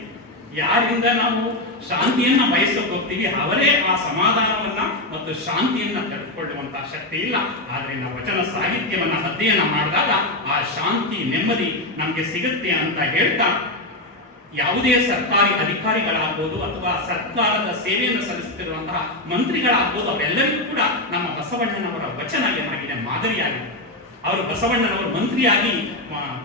ಯಾರಿಂದ ನಾವು ಶಾಂತಿಯನ್ನ ಬಯಸಕ್ಕೆ ಹೋಗ್ತೀವಿ, ಅವರೇ ಆ ಸಮಾಧಾನವನ್ನ ಮತ್ತು ಶಾಂತಿಯನ್ನ ತಡೆದುಕೊಳ್ಳುವಂತಹ ಶಕ್ತಿ ಇಲ್ಲ. ಆದ್ರೆ ನಾವು ವಚನ ಸಾಹಿತ್ಯವನ್ನ ಅಧ್ಯಯನ ಮಾಡಿದಾಗ ಆ ಶಾಂತಿ ನೆಮ್ಮದಿ ನಮ್ಗೆ ಸಿಗುತ್ತೆ ಅಂತ ಹೇಳ್ತಾ, ಯಾವುದೇ ಸರ್ಕಾರಿ ಅಧಿಕಾರಿಗಳಾಗ್ಬೋದು ಅಥವಾ ಸರ್ಕಾರದ ಸೇವೆಯನ್ನು ಸಲ್ಲಿಸುತ್ತಿರುವಂತಹ ಮಂತ್ರಿಗಳಾಗ್ಬೋದು, ಅವರೆಲ್ಲರಿಗೂ ಕೂಡ ನಮ್ಮ ಬಸವಣ್ಣನವರ ವಚನ ಏನಾಗಿದೆ? ಮಾದರಿಯಾಗಿದೆ. ಅವರು ಬಸವಣ್ಣನವರು ಮಂತ್ರಿಯಾಗಿ,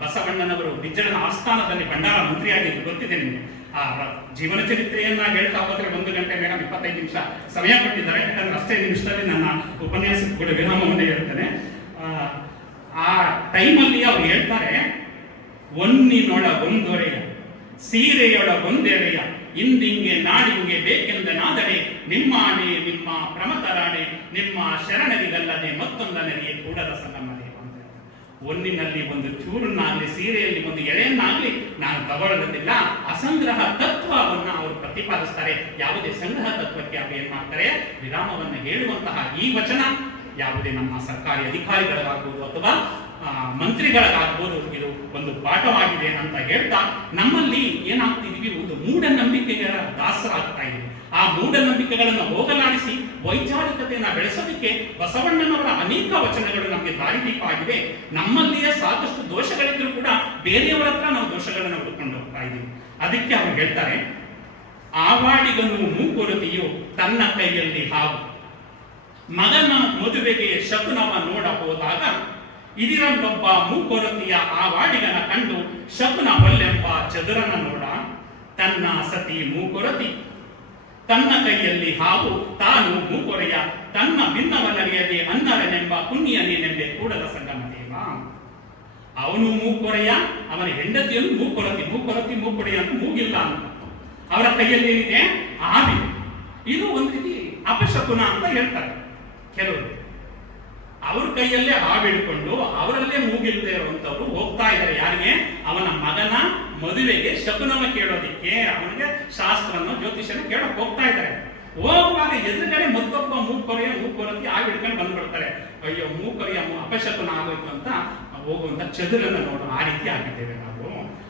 ಬಸವಣ್ಣನವರು ಬಿಜ್ಜಳನ ಆಸ್ಥಾನದಲ್ಲಿ ಭಂಡಾರ ಮಂತ್ರಿಯಾಗಿ ಗೊತ್ತಿದೆ ನಿಮಗೆ. ಆ ಜೀವನ ಚರಿತ್ರೆಯನ್ನ ಹೇಳ್ತಾ ಹೋದ್ರೆ 1 ಗಂಟೆ ಮೇಡಮ್ 25 ನಿಮಿಷ ಸಮಯ ಕೊಟ್ಟಿದ್ದಾರೆ. ಯಾಕಂದ್ರೆ ಅಷ್ಟೇ ನಿಮಿಷದಲ್ಲಿ ನನ್ನ ಉಪನ್ಯಾಸಕ್ಕೆ ಕೂಡ ವಿರಾಮವನ್ನೇ ಹೇಳ್ತೇನೆ. ಆ ಟೈಮಲ್ಲಿ ಅವ್ರು ಹೇಳ್ತಾರೆ, ಒನ್ನಿನೊಳ ಒಂದೊರೆಯ ಸೀರೆಯೊಳ ಒಂದೆಳೆಯ ಇಂದಿಂಗೆ ನಾಡಿಂಗೆ ಬೇಕೆಂದ ನಾದಡೆ ನಿಮ್ಮಾಣೆ ನಿಮ್ಮ ಪ್ರಮತರಾಣೆ ನಿಮ್ಮ ಶರಣರಿಗಲ್ಲದೆ ಮತ್ತೊಂದನರಿಯೇ ಕೂಡಲ ಸಂಗಮ ದೇವ ಅಂತ. ಒನ್ನಿನಲ್ಲಿ ಒಂದು ಚೂರನ್ನಾಗ್ಲಿ ಸೀರೆಯಲ್ಲಿ ಒಂದು ಎಳೆಯನ್ನಾಗ್ಲಿ ನಾನು ತಗೊಳ್ಳೋದಿಲ್ಲ. ಅಸಂಗ್ರಹ ತತ್ವವನ್ನ ಅವರು ಪ್ರತಿಪಾದಿಸ್ತಾರೆ. ಯಾವುದೇ ಸಂಗ್ರಹ ತತ್ವಕ್ಕೆ ಅವರು ಏನ್ ಮಾಡ್ತಾರೆ, ವಿರಾಮವನ್ನ ಹೇಳುವಂತಹ ಈ ವಚನ ಯಾವುದೇ ನಮ್ಮ ಸರ್ಕಾರಿ ಅಧಿಕಾರಿಗಳಿಗಾಗ್ಬೋದು ಅಥವಾ ಮಂತ್ರಿಗಳಿಗಾಗ್ಬೋದು ಇದು ಒಂದು ಪಾಠವಾಗಿದೆ ಅಂತ ಹೇಳ್ತಾ, ನಮ್ಮಲ್ಲಿ ಏನಾಗ್ತಿದೀವಿ, ಒಂದು ಮೂಢನಂಬಿಕೆಗಳ ದಾಸರಾಗ್ತಾ ಇದ್ದೀವಿ. ಆ ಮೂಢನಂಬಿಕೆಗಳನ್ನು ಹೋಗಲಾಡಿಸಿ ವೈಚಾರಿಕತೆಯನ್ನು ಬೆಳೆಸೋದಕ್ಕೆ ಬಸವಣ್ಣನವರ ಅನೇಕ ವಚನಗಳು ನಮಗೆ ದಾರಿದೀಪ ಆಗಿದೆ. ನಮ್ಮಲ್ಲಿಯೇ ಸಾಕಷ್ಟು ದೋಷಗಳಿದ್ರೂ ಕೂಡ ಬೇರೆಯವರ ಹತ್ರ ನಾವು ದೋಷಗಳನ್ನು ಹುಡುಕೊಂಡು ಹೋಗ್ತಾ ಇದ್ದೀವಿ. ಅದಕ್ಕೆ ಅವರು ಹೇಳ್ತಾರೆ, ಆವಾಡಿಗನು ಮೂಕೊರತಿಯು ತನ್ನ ಕೈಯಲ್ಲಿ ಹಾವು, ಮಗನ ಮದುವೆಗೆ ಶಕುನವ ನೋಡ ಹೋದಾಗ ಇದಿರಲ್ಲೊಬ್ಬ ಮೂಕೊರತಿಯ ಆವಾಡಿಗನ ಕಂಡು ಶಕುನ ಹೊಲ್ಲೆಂಬ ಚದುರನ ನೋಡ, ತನ್ನ ಸತಿ ಮೂಕೊರತಿ ತನ್ನ ಕೈಯಲ್ಲಿ ಹಾವು, ತಾನು ಮೂಕೊರೆಯ ತನ್ನ ಭಿನ್ನವನರಿಯದೆ ಅನ್ನರನೆಂಬ ಪುಣ್ಯನೇನೆಂಬೆ ಕೂಡಲ ಸಂಗಮ ದೇವ. ಅವನು ಮೂಕೊರೆಯ, ಅವನ ಹೆಂಡತಿಯನ್ನು ಮೂಕೊರತಿ ಮೂಕೊರೆಯ ಅಂತ ಮೂಗಿಲ್ಲ ಅಂತ. ಅವರ ಕೈಯಲ್ಲಿ ಏನಿದೆ, ಆವಿ. ಇದು ಒಂದು ರೀತಿ ಅಪಶಕುನ ಅಂತ ಹೇಳ್ತಾರೆ ಕೆಲವರು. ಅವ್ರ ಕೈಯಲ್ಲೇ ಹಾವಿಡ್ಕೊಂಡು ಅವರಲ್ಲೇ ಮೂಗಿಲ್ಲದೆ ಇರುವಂತವ್ರು ಹೋಗ್ತಾ ಇದ್ದಾರೆ. ಯಾರಿಗೆ? ಅವನ ಮಗನ ಮದುವೆಗೆ ಶಕುನವ ಕೇಳೋದಿಕ್ಕೆ, ಅವನಿಗೆ ಶಾಸ್ತ್ರನ ಜ್ಯೋತಿಷನ ಕೇಳಕ್ ಹೋಗ್ತಾ ಇದ್ದಾರೆ. ಹೋಗುವಾಗ ಎದುರುಗಡೆ ಮತ್ತೊಬ್ಬ ಮೂಕೊರತಿ ಹಾವಿಡ್ಕೊಂಡು ಬಂದ್ಬಿಡ್ತಾರೆ. ಅಯ್ಯೋ ಮೂಕೊರೆಯ ಅಪಶಕುನ ಆಗೋಯ್ತು ಅಂತ ಹೋಗುವಂತ ಚದುರನ್ನ ನೋಡು. ಆ ರೀತಿ ಆಗಿದ್ದೇವೆ ನಾವು.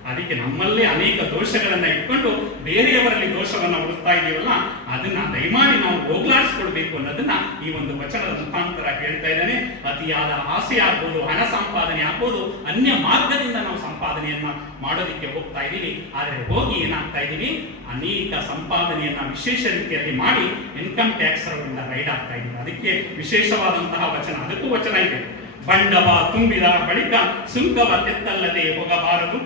ಅದಕ್ಕೆ ನಮ್ಮಲ್ಲೇ ಅನೇಕ ದೋಷಗಳನ್ನ ಇಟ್ಕೊಂಡು ಬೇರೆಯವರಲ್ಲಿ ದೋಷವನ್ನ ಹುಡುಕ್ತಾ ಇದೀವಲ್ಲ, ಅದನ್ನ ದಯಮಾಡಿ ನಾವು ಹೋಗ್ಲಾಡಿಸ್ಕೊಳ್ಬೇಕು ಅನ್ನೋದನ್ನ ಈ ಒಂದು ವಚನದ ಮುಖಾಂತರ ಹೇಳ್ತಾ ಇದ್ದಾನೆ. ಅತಿಯಾದ ಆಸೆ ಆಗ್ಬೋದು, ಹಣ ಸಂಪಾದನೆ ಆಗ್ಬೋದು, ಅನ್ಯ ಮಾರ್ಗದಿಂದ ನಾವು ಸಂಪಾದನೆಯನ್ನ ಮಾಡೋದಕ್ಕೆ ಹೋಗ್ತಾ ಇದ್ದೀವಿ. ಆದ್ರೆ ಹೋಗಿ ಏನಾಗ್ತಾ ಇದೀವಿ, ಅನೇಕ ಸಂಪಾದನೆಯನ್ನ ವಿಶೇಷ ರೀತಿಯಲ್ಲಿ ಮಾಡಿ ಇನ್ಕಮ್ ಟ್ಯಾಕ್ಸ್ ಅವರಿಂದ ರೈಡ್ ಆಗ್ತಾ ಇದೀವಿ. ಅದಕ್ಕೆ ವಿಶೇಷವಾದಂತಹ ವಚನ, ಅದಕ್ಕೂ ವಚನ ಇದೆ. ಬಂಡವ ತುಂಬಿದ ಬಳಿಕ ಸುಂಕವ ತೆತ್ತಲ್ಲದೆ ಹೋಗಬಾರದು,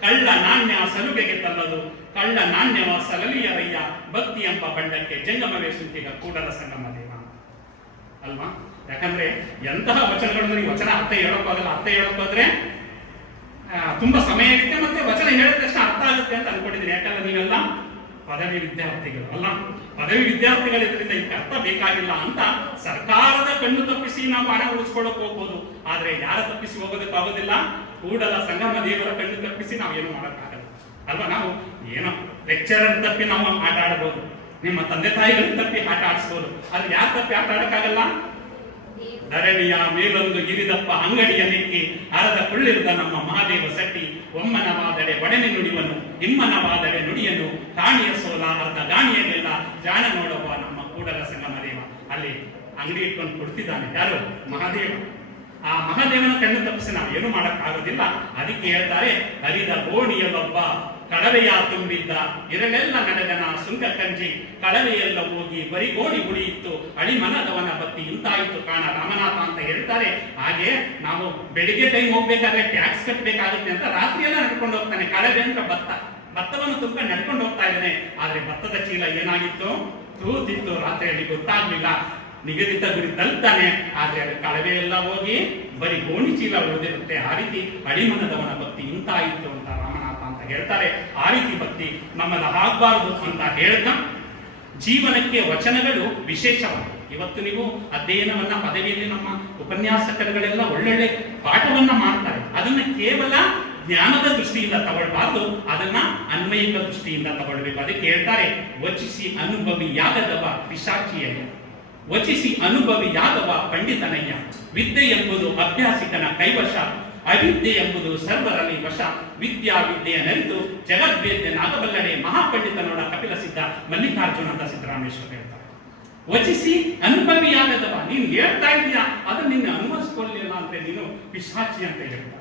ಕಳ್ಳ ನಾಣ್ಯ ಸಲುಗೆಗೆ ತಲ್ಲದು, ಕಳ್ಳ ನಾಣ್ಯವ ಸಲಲಿಯರಯ್ಯ, ಭಕ್ತಿ ಎಂಬ ಬಂಡಕ್ಕೆ ಜಂಗಮವೇ ಸುಂಕಿಗ ಕೂಡಲ ಸಂಗಮ ದೇವ ಅಲ್ವಾ. ಯಾಕಂದ್ರೆ ಎಂತಹ ವಚನಗಳನ್ನು ನೀವು ವಚನ ಅರ್ಥ ಹೇಳೋಕ್ಕಾಗಲ್ಲ. ಅರ್ಥ ಹೇಳೋಕ್ಕಾದ್ರೆ ತುಂಬಾ ಸಮಯ ಇರುತ್ತೆ, ಮತ್ತೆ ವಚನ ಹೇಳಿದ ತಕ್ಷಣ ಅರ್ಥ ಆಗುತ್ತೆ ಅಂತ ಅನ್ಕೊಂಡಿದ್ದೀನಿ. ಯಾಕಂದ್ರೆ ನೀವೆಲ್ಲ ಪದವಿ ವಿದ್ಯಾರ್ಥಿಗಳು ಅಲ್ಲ. ಪದವಿ ವಿದ್ಯಾರ್ಥಿಗಳಿದ್ರಿಂದ ಇದಕ್ಕೆ ಅರ್ಥ ಬೇಕಾಗಿಲ್ಲ ಅಂತ ಸರ್ಕಾರದ ಕಣ್ಣು ತಪ್ಪಿಸಿ ನಾವು ಹಣ ಉಳಿಸ್ಕೊಳ್ಳೋಕೆ ಹೋಗ್ಬೋದು. ಆದ್ರೆ ಯಾರ ತಪ್ಪಿಸಿ ಹೋಗೋದಕ್ಕಾಗೋದಿಲ್ಲ, ಕೂಡಲ ಸಂಗಮ ದೇವರ ಕಣ್ಣು ತಪ್ಪಿಸಿ ನಾವೇನು ಮಾಡೋಕ್ಕಾಗಲ್ಲ ಅಲ್ವಾ. ನಾವು ಏನೋ ಲೆಕ್ಚರರ್ ತಪ್ಪಿ ನಾವು ಆಟ ಆಡಬಹುದು, ನಿಮ್ಮ ತಂದೆ ತಾಯಿಗಳು ತಪ್ಪಿ ಆಟ ಆಡಿಸ್ಬೋದು. ಆದ್ರೆ ಯಾರು ತಪ್ಪಿ ಆಟ ಆಡಕ್ಕಾಗಲ್ಲ? ಧರಣಿಯ ಮೇಲೊಂದು ಗಿರಿದಪ್ಪ ಅಂಗಡಿಯ ನೆಕ್ಕಿ ಹರದ ಕುಳ್ಳಿರುದ ನಮ್ಮ ಮಹಾದೇವ ಸಟ್ಟಿ, ಒಮ್ಮನವಾದಡೆ ಒಡನೆ ನುಡಿವನು, ಇಮ್ಮನವಾದಡೆ ನುಡಿಯನು, ಕಾಣಿಯ ಸೋಲ ಅರ್ಧ ಗಾಣಿಯಲ್ಲೆಲ್ಲ ಜಾಣ ನೋಡುವ ನಮ್ಮ ಕೂಡಲ ಸಂಗಮ ದೇವ. ಅಲ್ಲಿ ಅಂಗಡಿ ಇಟ್ಕೊಂಡು ಕೊಡ್ತಿದ್ದಾನೆ ಯಾರು? ಮಹಾದೇವ. ಆ ಮಹಾದೇವನ ಕಣ್ಣು ತಪ್ಪಿಸಿ ನಾವು ಏನು ಮಾಡಕ್ಕಾಗೋದಿಲ್ಲ. ಅದಕ್ಕೆ ಹೇಳ್ತಾರೆ, ಹರಿದ ಗೋಣಿಯಲ್ಲೊಬ್ಬ ಕಳವೆಯ ತುಂಬಿದ್ದ ಇರಲೆಲ್ಲ ನಡೆದನ ಸುಂಕ ಕಂಜಿ, ಕಳವೆಯೆಲ್ಲ ಹೋಗಿ ಬರಿ ಗೋಣಿ ಉಳಿಯಿತ್ತು, ಅಳಿಮನದವನ ಬತ್ತಿ ಇಂತಾಯಿತು ಕಾಣ ರಾಮನಾಥ ಅಂತ ಹೇಳ್ತಾರೆ. ಹಾಗೆ ನಾವು ಬೆಳಿಗ್ಗೆ ಟೈಮ್ ಹೋಗ್ಬೇಕಾದ್ರೆ ಟ್ಯಾಕ್ಸ್ ಕಟ್ಟಬೇಕಾಗುತ್ತೆ ಅಂತ ರಾತ್ರಿ ಎಲ್ಲ ನಡ್ಕೊಂಡು ಹೋಗ್ತಾನೆ. ಕಳವೆ ಅಂದ್ರೆ ಭತ್ತವನ್ನು ತುಂಬಿಕೊಂಡು ನಡ್ಕೊಂಡು ಹೋಗ್ತಾ ಇದ್ದಾನೆ. ಆದ್ರೆ ಭತ್ತದ ಚೀಲ ಏನಾಗಿತ್ತು? ತೂತಿತ್ತು. ರಾತ್ರಿಯಲ್ಲಿ ಗೊತ್ತಾಗ್ಲಿಲ್ಲ. ನಿಗದಿತ ಗುರಿ ತಲುಪ್ತಾನೆ, ಆದ್ರೆ ಅದು ಕಳವೆ ಎಲ್ಲ ಹೋಗಿ ಬರೀ ಗೋಣಿ ಚೀಲ ಉಳಿದಿರುತ್ತೆ. ಆ ರೀತಿ ಅಡಿಮನದವನ ಭಕ್ತಿ ಇಂತಾಯಿತು ಅಂತ ರಾಮನಾಥ ಅಂತ ಹೇಳ್ತಾರೆ. ಆ ರೀತಿ ಭಕ್ತಿ ನಮ್ಮಲ್ಲಿ ಆಗ್ಬಾರ್ದು ಅಂತ ಹೇಳ್ತಾ, ಜೀವನಕ್ಕೆ ವಚನಗಳು ವಿಶೇಷವಾಗಿ ಇವತ್ತು ನೀವು ಅಧ್ಯಯನವನ್ನ ಪದವಿಯಲ್ಲಿ ನಮ್ಮ ಉಪನ್ಯಾಸಕರುಗಳೆಲ್ಲ ಒಳ್ಳೊಳ್ಳೆ ಪಾಠವನ್ನ ಮಾಡ್ತಾರೆ. ಅದನ್ನ ಕೇವಲ ಜ್ಞಾನದ ದೃಷ್ಟಿಯಿಂದ ತಗೊಳ್ಬಾರ್ದು, ಅದನ್ನ ಅನ್ವಯಿಕ ದೃಷ್ಟಿಯಿಂದ ತಗೊಳ್ಬೇಕು. ಅದಕ್ಕೆ ಹೇಳ್ತಾರೆ, ವಚಿಸಿ ಅನುಭವಿಯಾಗದವ ಪಿಶಾಚಿಯಯ್ಯ, ವಚಿಸಿ ಅನುಭವಿಯಾದವ ಪಂಡಿತನಯ್ಯ, ವಿದ್ಯೆ ಎಂಬುದು ಅಭ್ಯಾಸಿಕನ ಕೈವಶ, ಅವಿದ್ಯೆ ಎಂಬುದು ಸರ್ವರಲ್ಲಿ ವಶ, ವಿದ್ಯೆಯ ನರಿತು ಜಗದ್ವೇದ್ಯನಾಗಬಲ್ಲಡೆ ಮಹಾಪಂಡಿತನೋಡ ಕಪಿಲ ಸಿದ್ಧ ಮಲ್ಲಿಕಾರ್ಜುನ ಅಂತ ಸಿದ್ದರಾಮೇಶ್ವರ ಹೇಳ್ತಾರೆ. ವಚಿಸಿ ಅನುಭವಿಯಾಗದವ, ನೀನು ಹೇಳ್ತಾ ಇದೀಯಾ ಅದನ್ನ ನಿನ್ನ ಅನುಭವಿಸ್ಕೊಳ್ಳಿಲ್ಲ ಅಂದ್ರೆ ನೀನು ಪಿಶಾಚಿ ಅಂತ ಹೇಳ್ತಾರೆ.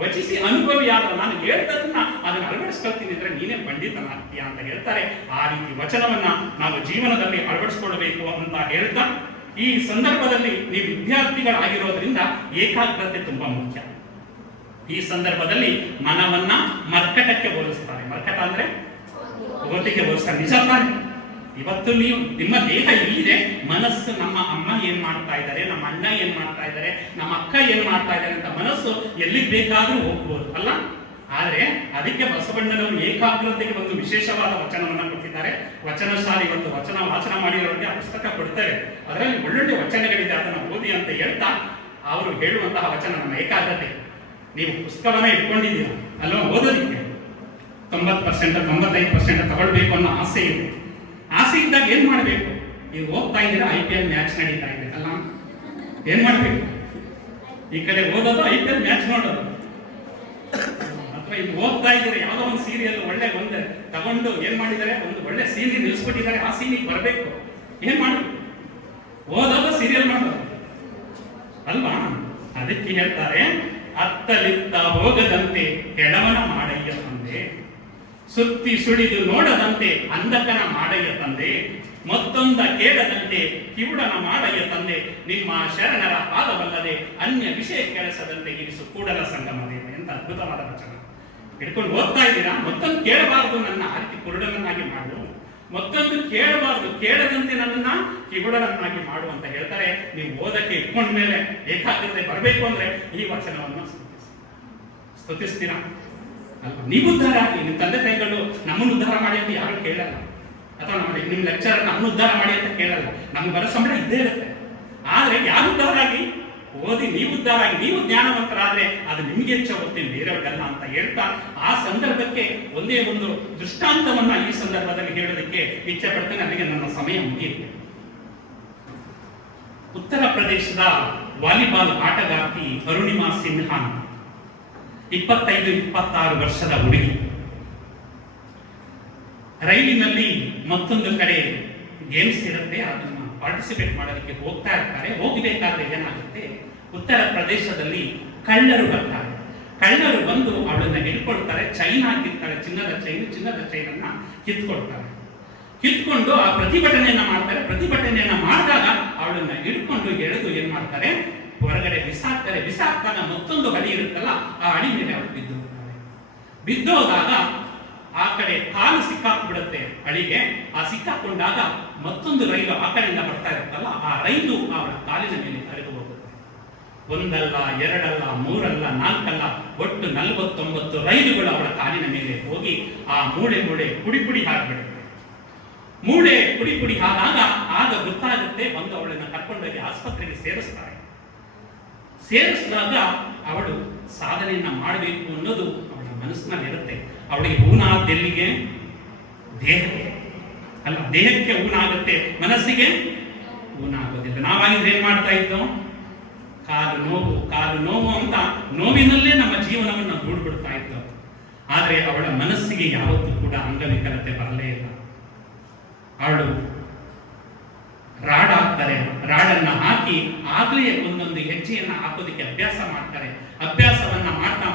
ವಚಿಸಿ ಅನುಭವಿಯಾದ, ನಾನು ಹೇಳ್ತದನ್ನ ಅದನ್ನ ಅಳವಡಿಸ್ಕೊಳ್ತೀನಿ ಅಂದ್ರೆ ನೀನೇ ಪಂಡಿತನಾಗ್ತೀಯ ಅಂತ ಹೇಳ್ತಾರೆ. ಆ ರೀತಿ ವಚನವನ್ನ ನಾವು ಜೀವನದಲ್ಲಿ ಅಳವಡಿಸ್ಕೊಳ್ಬೇಕು ಅಂತ ಹೇಳ್ತಾ, ಈ ಸಂದರ್ಭದಲ್ಲಿ ನೀವು ವಿದ್ಯಾರ್ಥಿಗಳಾಗಿರೋದ್ರಿಂದ ಏಕಾಗ್ರತೆ ತುಂಬಾ ಮುಖ್ಯ. ಈ ಸಂದರ್ಭದಲ್ಲಿ ಮನವನ್ನ ಮರ್ಕಟಕ್ಕೆ ಹೋಲಿಸ್ತಾರೆ. ಮರ್ಕಟ ಅಂದ್ರೆ ಓದಿಗೆ ಹೋಲಿಸ್ತಾರೆ. ನಿಜ ತಾನೆ? ಇವತ್ತು ನೀವು ನಿಮ್ಮ ದೇಹ ಇಲ್ಲಿದೆ, ಮನಸ್ಸು ನಮ್ಮ ಅಮ್ಮ ಏನ್ ಮಾಡ್ತಾ ಇದ್ದಾರೆ, ನಮ್ಮ ಅಣ್ಣ ಏನ್ ಮಾಡ್ತಾ ಇದ್ದಾರೆ, ನಮ್ಮ ಅಕ್ಕ ಏನ್ ಮಾಡ್ತಾ ಇದ್ದಾರೆ ಅಂತ ಮನಸ್ಸು ಎಲ್ಲಿಗೆ ಬೇಕಾದ್ರೂ ಹೋಗ್ಬೋದು ಅಲ್ಲ. ಆದ್ರೆ ಅದಕ್ಕೆ ಬಸವಣ್ಣನವರು ಏಕಾಗ್ರತೆಗೆ ಒಂದು ವಿಶೇಷವಾದ ವಚನವನ್ನ ಕೊಟ್ಟಿದ್ದಾರೆ. ವಚನಶಾಲಿ ಇವತ್ತು ವಚನ ವಾಚನ ಮಾಡಿರೋರಿಗೆ ಆ ಪುಸ್ತಕ ಕೊಡ್ತಾರೆ. ಅದರಲ್ಲಿ ಒಳ್ಳೊಳ್ಳೆ ವಚನಗಳಿದೆ, ಅದನ್ನ ಓದಿ ಅಂತ ಹೇಳ್ತಾ ಅವರು ಹೇಳುವಂತಹ ವಚನ ನಮ್ಮ ಏಕಾಗ್ರತೆ. ನೀವು ಪುಸ್ತಕವನ್ನ ಇಟ್ಕೊಂಡಿದ್ದೀರ ಅಲ್ವಾ, ಓದೋದಿಕ್ಕೆ 90% 95% ತಗೊಳ್ಬೇಕು ಅನ್ನೋ ಆಸೆ ಇದೆ. ಆಸೆ ಇದ್ದಾಗ ಏನ್ ಮಾಡ್ಬೇಕು? ನೀವು ಓದ್ತಾ ಇದ್ದೀರಾ, IPL ಮ್ಯಾಚ್ ನಡೀತಾ ಇದೆ ಅಲ್ಲ, ಏನ್ ಮಾಡ್ಬೇಕು? ಈ ಕಡೆ ಓದೋದು, IPL ಮ್ಯಾಚ್ ನೋಡೋದು. ಅಥವಾ ಇದು ಓದ್ತಾ ಇದ್ರೆ ಯಾವ್ದೋ ಒಂದು ಸೀರಿಯಲ್ ಒಳ್ಳೆ ಒಂದು ತಗೊಂಡು ಏನ್ ಮಾಡಿದ್ದಾರೆ, ಒಂದು ಒಳ್ಳೆ ಸೀನ್ ನಿಲ್ಸ್ಕೊಟ್ಟಿದ್ದಾರೆ, ಆ ಸೀನಿಗೆ ಬರಬೇಕು. ಏನ್ ಮಾಡ್ಬೇಕು? ಓದೋದು, ಸೀರಿಯಲ್ ಮಾಡೋದು ಅಲ್ವಾ? ಅದಕ್ಕೆ ಹೇಳ್ತಾರೆ, ಅತ್ತಲಿತ್ತ ಹೋಗದಂತೆ ಕೆಳವನ ಮಾಡಯ್ಯ ತಂದೆ, ಸುತ್ತಿ ಸುಳಿದು ನೋಡದಂತೆ ಅಂಧಕನ ಮಾಡಯ್ಯ ತಂದೆ, ಮತ್ತೊಂದ ಕೇಳದಂತೆ ಕಿವುಡನ ಮಾಡಯ್ಯ ತಂದೆ, ನಿಮ್ಮ ಶರಣರ ಪಾದವಲ್ಲದೆ ಅನ್ಯ ವಿಷಯ ಕೆಲಸದಂತೆ ಇರಿಸು ಕೂಡಲ ಸಂಗಮ ದೇವ. ಎಂತ ಅದ್ಭುತವಾದ ವಚನ. ಹಿಡ್ಕೊಂಡು ಓದ್ತಾ ಇದ್ದೀರಾ, ಮತ್ತೊಂದು ಕೇಳಬಾರದು ನನ್ನ ಆರ್ತಿ ಕುರುಡನನ್ನಾಗಿ ಮಾಡು, ಮತ್ತೊಂದು ಕೇಳಬಾರದು ಕೇಳದಂತೆ ನನ್ನನ್ನ ಕಿವುಡನನ್ನಾಗಿ ಮಾಡು ಅಂತ ಹೇಳ್ತಾರೆ. ನೀವು ಓದಕ್ಕೆ ಇಟ್ಕೊಂಡ ಮೇಲೆ ಏಕಾಗ್ರತೆ ಬರಬೇಕು ಅಂದ್ರೆ ಈ ವಚನವನ್ನು ಸ್ತುತಿಸ್ತೀರಾ ಅಲ್ವಾ? ನೀವು ಉದ್ಧಾರ ಆಗಿ, ನಿಮ್ಮ ತಂದೆ ತಾಯಿಗಳು ನಮ್ಮನ್ನು ಉದ್ಧಾರ ಮಾಡಿ ಅಂತ ಯಾರು ಕೇಳಲ್ಲ, ಅಥವಾ ನಿಮ್ಮ ಲೆಕ್ಚರ್ ನಮ್ಮನ್ನು ಉದ್ಧಾರ ಮಾಡಿ ಅಂತ ಕೇಳಲ್ಲ. ನಮ್ಗೆ ಬರೋ ಸಂಬಳ ಇದ್ದೇ ಇರುತ್ತೆ. ಆದ್ರೆ ಯಾರು ಉದ್ಧಾರ ಆಗಿ ಓದಿ, ನೀವು ಉದ್ಧಾರ ಆಗಿ, ನೀವು ಜ್ಞಾನವಂತರಾದ್ರೆ ಅದು ನಿಮ್ಗೆ ಹೆಚ್ಚ ಓದ್ತೀನಿ, ಬೇರೆಯವ್ರಿಗಲ್ಲ ಅಂತ ಹೇಳ್ತಾ ಆ ಸಂದರ್ಭಕ್ಕೆ ಒಂದೇ ಒಂದು ದೃಷ್ಟಾಂತವನ್ನ ಈ ಸಂದರ್ಭದಲ್ಲಿ ಹೇಳೋದಕ್ಕೆ ಇಚ್ಛೆ ಪಡ್ತೇನೆ. ಅಲ್ಲಿಗೆ ನನ್ನ ಸಮಯ ಮುಗಿಯುತ್ತೆ. ಉತ್ತರ ಪ್ರದೇಶದ ವಾಲಿಬಾಲ್ ಆಟಗಾರ್ತಿ ಅರುಣಿಮಾ ಸಿನ್ಹಾ 25-26 ವರ್ಷದ ಹುಡುಗಿ ರೈಲಿನಲ್ಲಿ ಮತ್ತೊಂದು ಕಡೆ ಗೇಮ್ಸ್ ಇರುತ್ತೆ, ಅದನ್ನ ಪಾರ್ಟಿಸಿಪೇಟ್ ಮಾಡೋದಕ್ಕೆ ಹೋಗ್ತಾ ಇರ್ತಾರೆ. ಹೋಗಬೇಕಾದ್ರೆ ಏನಾಗುತ್ತೆ, ಉತ್ತರ ಪ್ರದೇಶದಲ್ಲಿ ಕಳ್ಳರು ಬರ್ತಾರೆ. ಕಳ್ಳರು ಬಂದು ಅವಳನ್ನ ಹಿಡ್ಕೊಳ್ತಾರೆ. ಚೈನ್ ಹಾಕಿರ್ತಾರೆ, ಚಿನ್ನದ ಚೈನನ್ನ ಕಿತ್ಕೊಳ್ತಾರೆ. ಕಿತ್ಕೊಂಡು ಆ ಪ್ರತಿಭಟನೆಯನ್ನ ಮಾಡ್ತಾರೆ. ಪ್ರತಿಭಟನೆಯನ್ನ ಮಾಡಿದಾಗ ಅವಳನ್ನ ಹಿಡ್ಕೊಂಡು ಎಳೆದು ಏನ್ ಮಾಡ್ತಾರೆ, ಹೊರಗಡೆ ಬಿಸಾಕ್ತಾರೆ. ಬಿಸಾಕ್ದಾಗ ಮತ್ತೊಂದು ಹಳಿ ಇರುತ್ತಲ್ಲ, ಆ ಹಳಿ ಮೇಲೆ ಅವಳು ಬಿದ್ದೋದಾಗ ಆ ಕಡೆ ಕಾಲು ಸಿಕ್ಕಾಕ್ಬಿಡುತ್ತೆ ಹಳಿಗೆ. ಆ ಸಿಕ್ಕಾಕೊಂಡಾಗ ಮತ್ತೊಂದು ರೈಲು ಆ ಕಡೆಯಿಂದ ಬರ್ತಾ ಇರುತ್ತಲ್ಲ, ಆ ರೈಲು ಅವಳ ಕಾಲಿನ ಮೇಲೆ ಹರಿದು ಹೋಗುತ್ತೆ. ಒಂದಲ್ಲ, ಎರಡಲ್ಲ, ಮೂರಲ್ಲ, ನಾಲ್ಕಲ್ಲ, ಒಟ್ಟು 49 ರೈಲುಗಳು ಅವಳ ಕಾಲಿನ ಮೇಲೆ ಹೋಗಿ ಆ ಮೂಳೆ ಪುಡಿ ಹಾಕ್ಬಿಡುತ್ತೆ. ಮೂಳೆ ಪುಡಿ ಆದಾಗ ಆಗ ಗೊತ್ತಾಗುತ್ತೆ. ಬಂದು ಅವಳನ್ನು ಕರ್ಕೊಂಡೋಗಿ ಆಸ್ಪತ್ರೆಗೆ ಸೇರಿಸ್ತಾರೆ. ಸೇರಿಸಿದಾಗ ಅವಳು ಸಾಧನೆಯನ್ನ ಮಾಡಬೇಕು ಅನ್ನೋದು ಅವಳ ಮನಸ್ಸಿನಲ್ಲಿ ಇರುತ್ತೆ. ಅವಳಿಗೆ ಊನಾದ್ದೆಲ್ಲಿಗೆ? ದೇಹಕ್ಕೆ ಅಲ್ಲ, ದೇಹಕ್ಕೆ ಊನಾಗುತ್ತೆ, ಮನಸ್ಸಿಗೆ ಊನಾಗೋದಿಲ್ಲ. ನಾವಾಗಿದ್ರೆ ಏನ್ ಮಾಡ್ತಾ ಇದ್ದೋ, ಕಾಲು ನೋವು ಅಂತ ನೋವಿನಲ್ಲೇ ನಮ್ಮ ಜೀವನವನ್ನು ದೂಡ್ಬಿಡ್ತಾ ಇದ್ದೋ. ಆದ್ರೆ ಅವಳ ಮನಸ್ಸಿಗೆ ಯಾವತ್ತೂ ಕೂಡ ಅಂಗವಿಕಲತೆ ಬರಲೇ ಇಲ್ಲ. ಅವಳು ರಾಡ್ ಹಾಕ್ತಾರೆ, ರಾಡನ್ನ ಹಾಕಿ ಆಗ್ಲೇ ಒಂದೊಂದು ಹೆಜ್ಜೆಯನ್ನ ಹಾಕೋದಕ್ಕೆ ಅಭ್ಯಾಸ ಮಾಡ್ತಾರೆ. ಅಭ್ಯಾಸವನ್ನ